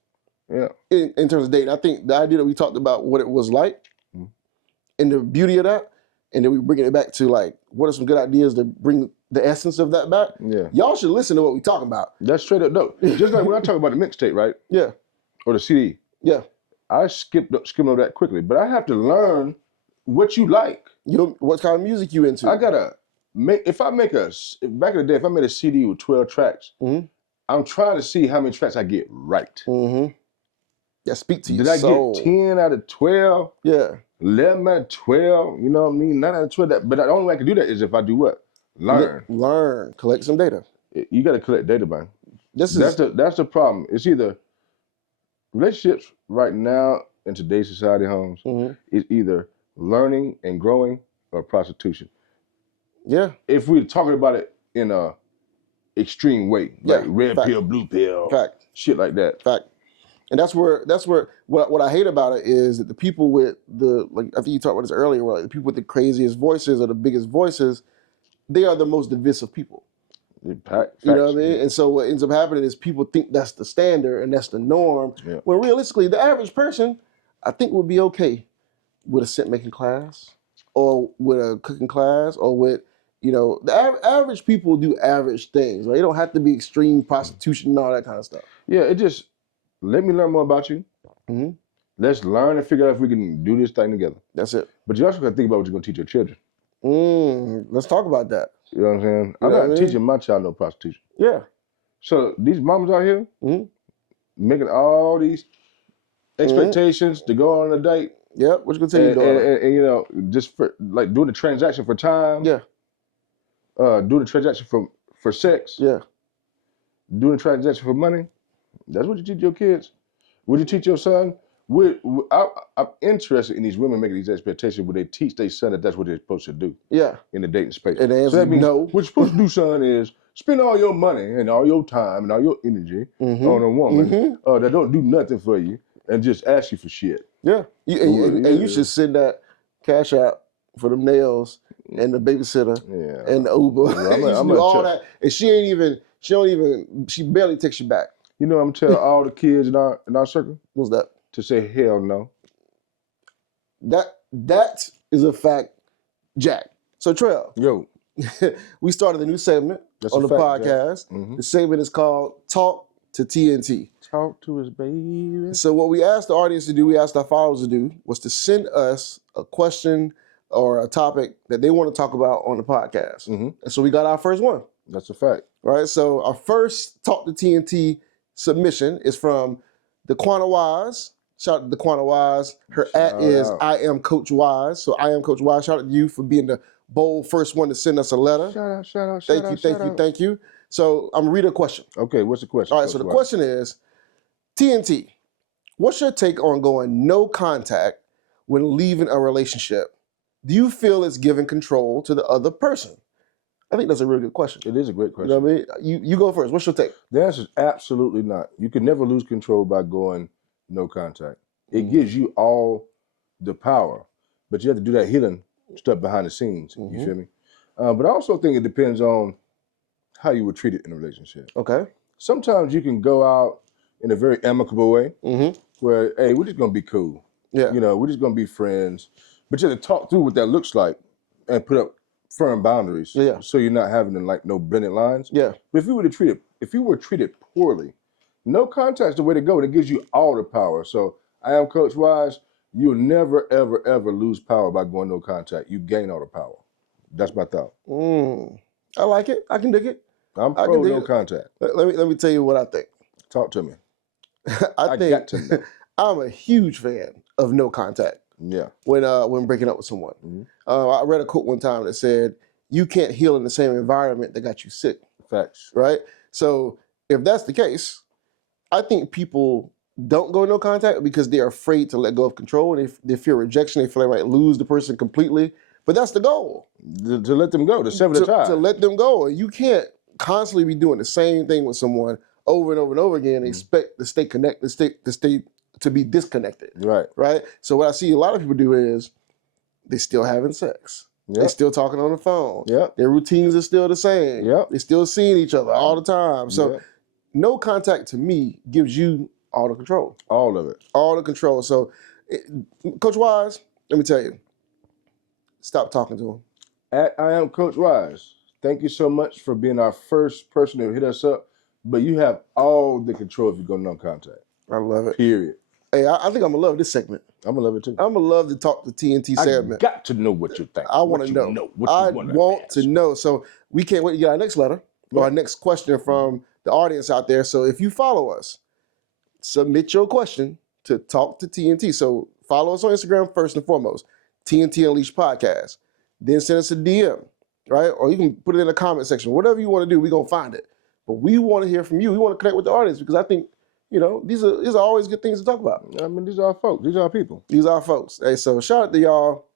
Yeah. In terms of dating, I think the idea that we talked about what it was like and the beauty of that, and then we bring it back to like, what are some good ideas to bring the essence of that back? Yeah. Y'all should listen to what we talking about. That's straight up dope. Just like when I talk about the mixtape, right? Yeah. Or the CD. Yeah. I skim over that quickly, but I have to learn what you like. What kind of music you into? I gotta back in the day, if I made a CD with 12 tracks, I'm trying to see how many tracks I get right. Yeah, speak to you. Did I get 10 out of 12? Yeah. 11 out of 12? You know what I mean? 9 out of 12. But the only way I can do that is if I do what? Learn. Collect some data. You got to collect data, man. That's the problem. It's either relationships right now in today's society, Holmes, is either learning and growing or prostitution. Yeah. If we're talking about it in a extreme way, like red pill, blue pill, shit like that. Fact. And that's where what I hate about it is that the people with I think you talked about this earlier, where like the people with the craziest voices or the biggest voices, they are the most divisive people. You know what I mean? And so what ends up happening is people think that's the standard and that's the norm. Yeah. When realistically, the average person, I think, would be okay with a scent making class or with a cooking class or with, you know, the average people do average things. Right? They don't have to be extreme prostitution and all that kind of stuff. Yeah, it just, let me learn more about you. Let's learn and figure out if we can do this thing together. That's it. But you also got to think about what you're going to teach your children. Let's talk about that. You know what I'm saying? I'm not teaching my child no prostitution. Yeah. So these mamas out here making all these expectations to go on a date. Yep. What you gonna tell your daughter? And you know, just for like doing the transaction for time. Yeah. Doing the transaction for sex. Yeah. Doing the transaction for money. That's what you teach your kids. What you teach your son? I'm interested in these women making these expectations where they teach their son that that's what they're supposed to do. Yeah. In the dating space. And the answer so that means no. what you're supposed to do, son, is spend all your money and all your time and all your energy on a woman that don't do nothing for you and just ask you for shit. Yeah. And you should send that cash out for them nails and the babysitter and the Uber. Well, I'm do all that. And she barely takes you back. You know, I'm telling all the kids in our circle. What's that? To say hell no. That is a fact, Jack. So Trell. Yo. We started a new segment on the podcast. The segment is called Talk to TNT. Talk to us, baby. So what we asked the audience to do, we asked our followers to do, was to send us a question or a topic that they want to talk about on the podcast. And so we got our first one. That's a fact. Right? So our first Talk to TNT submission is from DeQuana Wise. Shout out to DeQuana Wise. Her @ is I am Coach Wise. So I am Coach Wise. Shout out to you for being the bold first one to send us a letter. Shout out. Thank you. So I'm going to read a question. Okay, what's the question? All right, so the question is, TNT, what's your take on going no contact when leaving a relationship? Do you feel it's giving control to the other person? I think that's a really good question. It is a great question. You know what I mean? You go first. What's your take? The answer is absolutely not. You can never lose control by going no contact. It gives you all the power, but you have to do that healing stuff behind the scenes. You feel me? But I also think it depends on how you were treated in a relationship. Okay. Sometimes you can go out in a very amicable way where, hey, we're just going to be cool. Yeah. You know, we're just going to be friends. But you have to talk through what that looks like and put up firm boundaries. Yeah. So you're not having no blended lines. Yeah. But if you were treated poorly, no contact's the way to go. It gives you all the power. So I am Coach Wise. You'll never, ever, ever lose power by going no contact. You gain all the power. That's my thought. I like it. I can dig it. I'm pro no contact. Let me tell you what I think. Talk to me. I think got to know. I'm a huge fan of no contact. Yeah. When breaking up with someone. I read a quote one time that said, "You can't heal in the same environment that got you sick." Facts. Right? So if that's the case, I think people don't go no contact because they're afraid to let go of control and they fear rejection. They feel they might lose the person completely. But that's the goal. To let them go, to sever the tie. To let them go. You can't constantly be doing the same thing with someone over and over and over again and expect to stay connected, to be disconnected. Right. Right? So what I see a lot of people do is they still having sex. Yep. They still talking on the phone. Yep. Their routines are still the same. Yep. They're still seeing each other all the time. So no contact to me gives you all the control. All of it. All the control. So Coach Wise, let me tell you, stop talking to him. I am Coach Wise. Thank you so much for being our first person to hit us up. But you have all the control if you go no contact. I love it. Period. Hey, I think I'm going to love this segment. I'm going to love it too. I'm going to love to talk to TNT segment. I got to know what you think. I want to know. I want to know. So we can't wait to get our next letter or our next question from the audience out there. So if you follow us, submit your question to Talk to TNT. So follow us on Instagram first and foremost, TNT Unleashed Podcast. Then send us a DM, right? Or you can put it in the comment section. Whatever you want to do, we're going to find it. But we want to hear from you. We want to connect with the audience because I think, you know, these are always good things to talk about. I mean, these are our folks. These are our people. These are our folks. Hey, so shout out to y'all.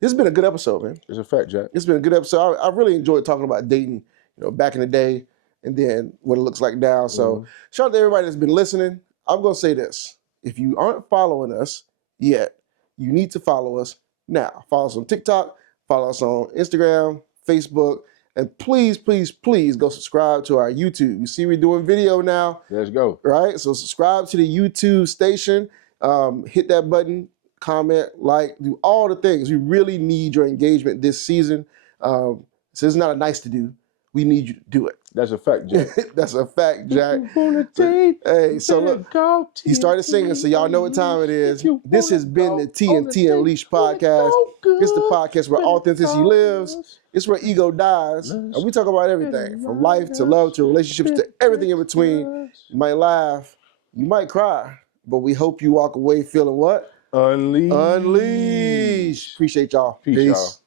This has been a good episode, man. It's a fact, Jack. It's been a good episode. I really enjoyed talking about dating, you know, back in the day and then what it looks like now. So shout out to everybody that's been listening. I'm going to say this. If you aren't following us yet, you need to follow us now. Follow us on TikTok. Follow us on Instagram, Facebook. And please, please, please go subscribe to our YouTube. You see we're doing video now. Let's go. Right? So subscribe to the YouTube station. Hit that button, comment, like, do all the things. We really need your engagement this season. So it's not a nice to do. We need you to do it. That's a fact, Jack. That's a fact, Jack. So look, he started singing, so y'all know what time it is. This has been the TNT Unleashed Podcast. It's the podcast where authenticity lives. It's where ego dies. And we talk about everything, from life to love to relationships to everything in between. You might laugh, you might cry, but we hope you walk away feeling what? Unleashed. Unleashed. Appreciate y'all. Peace. Y'all.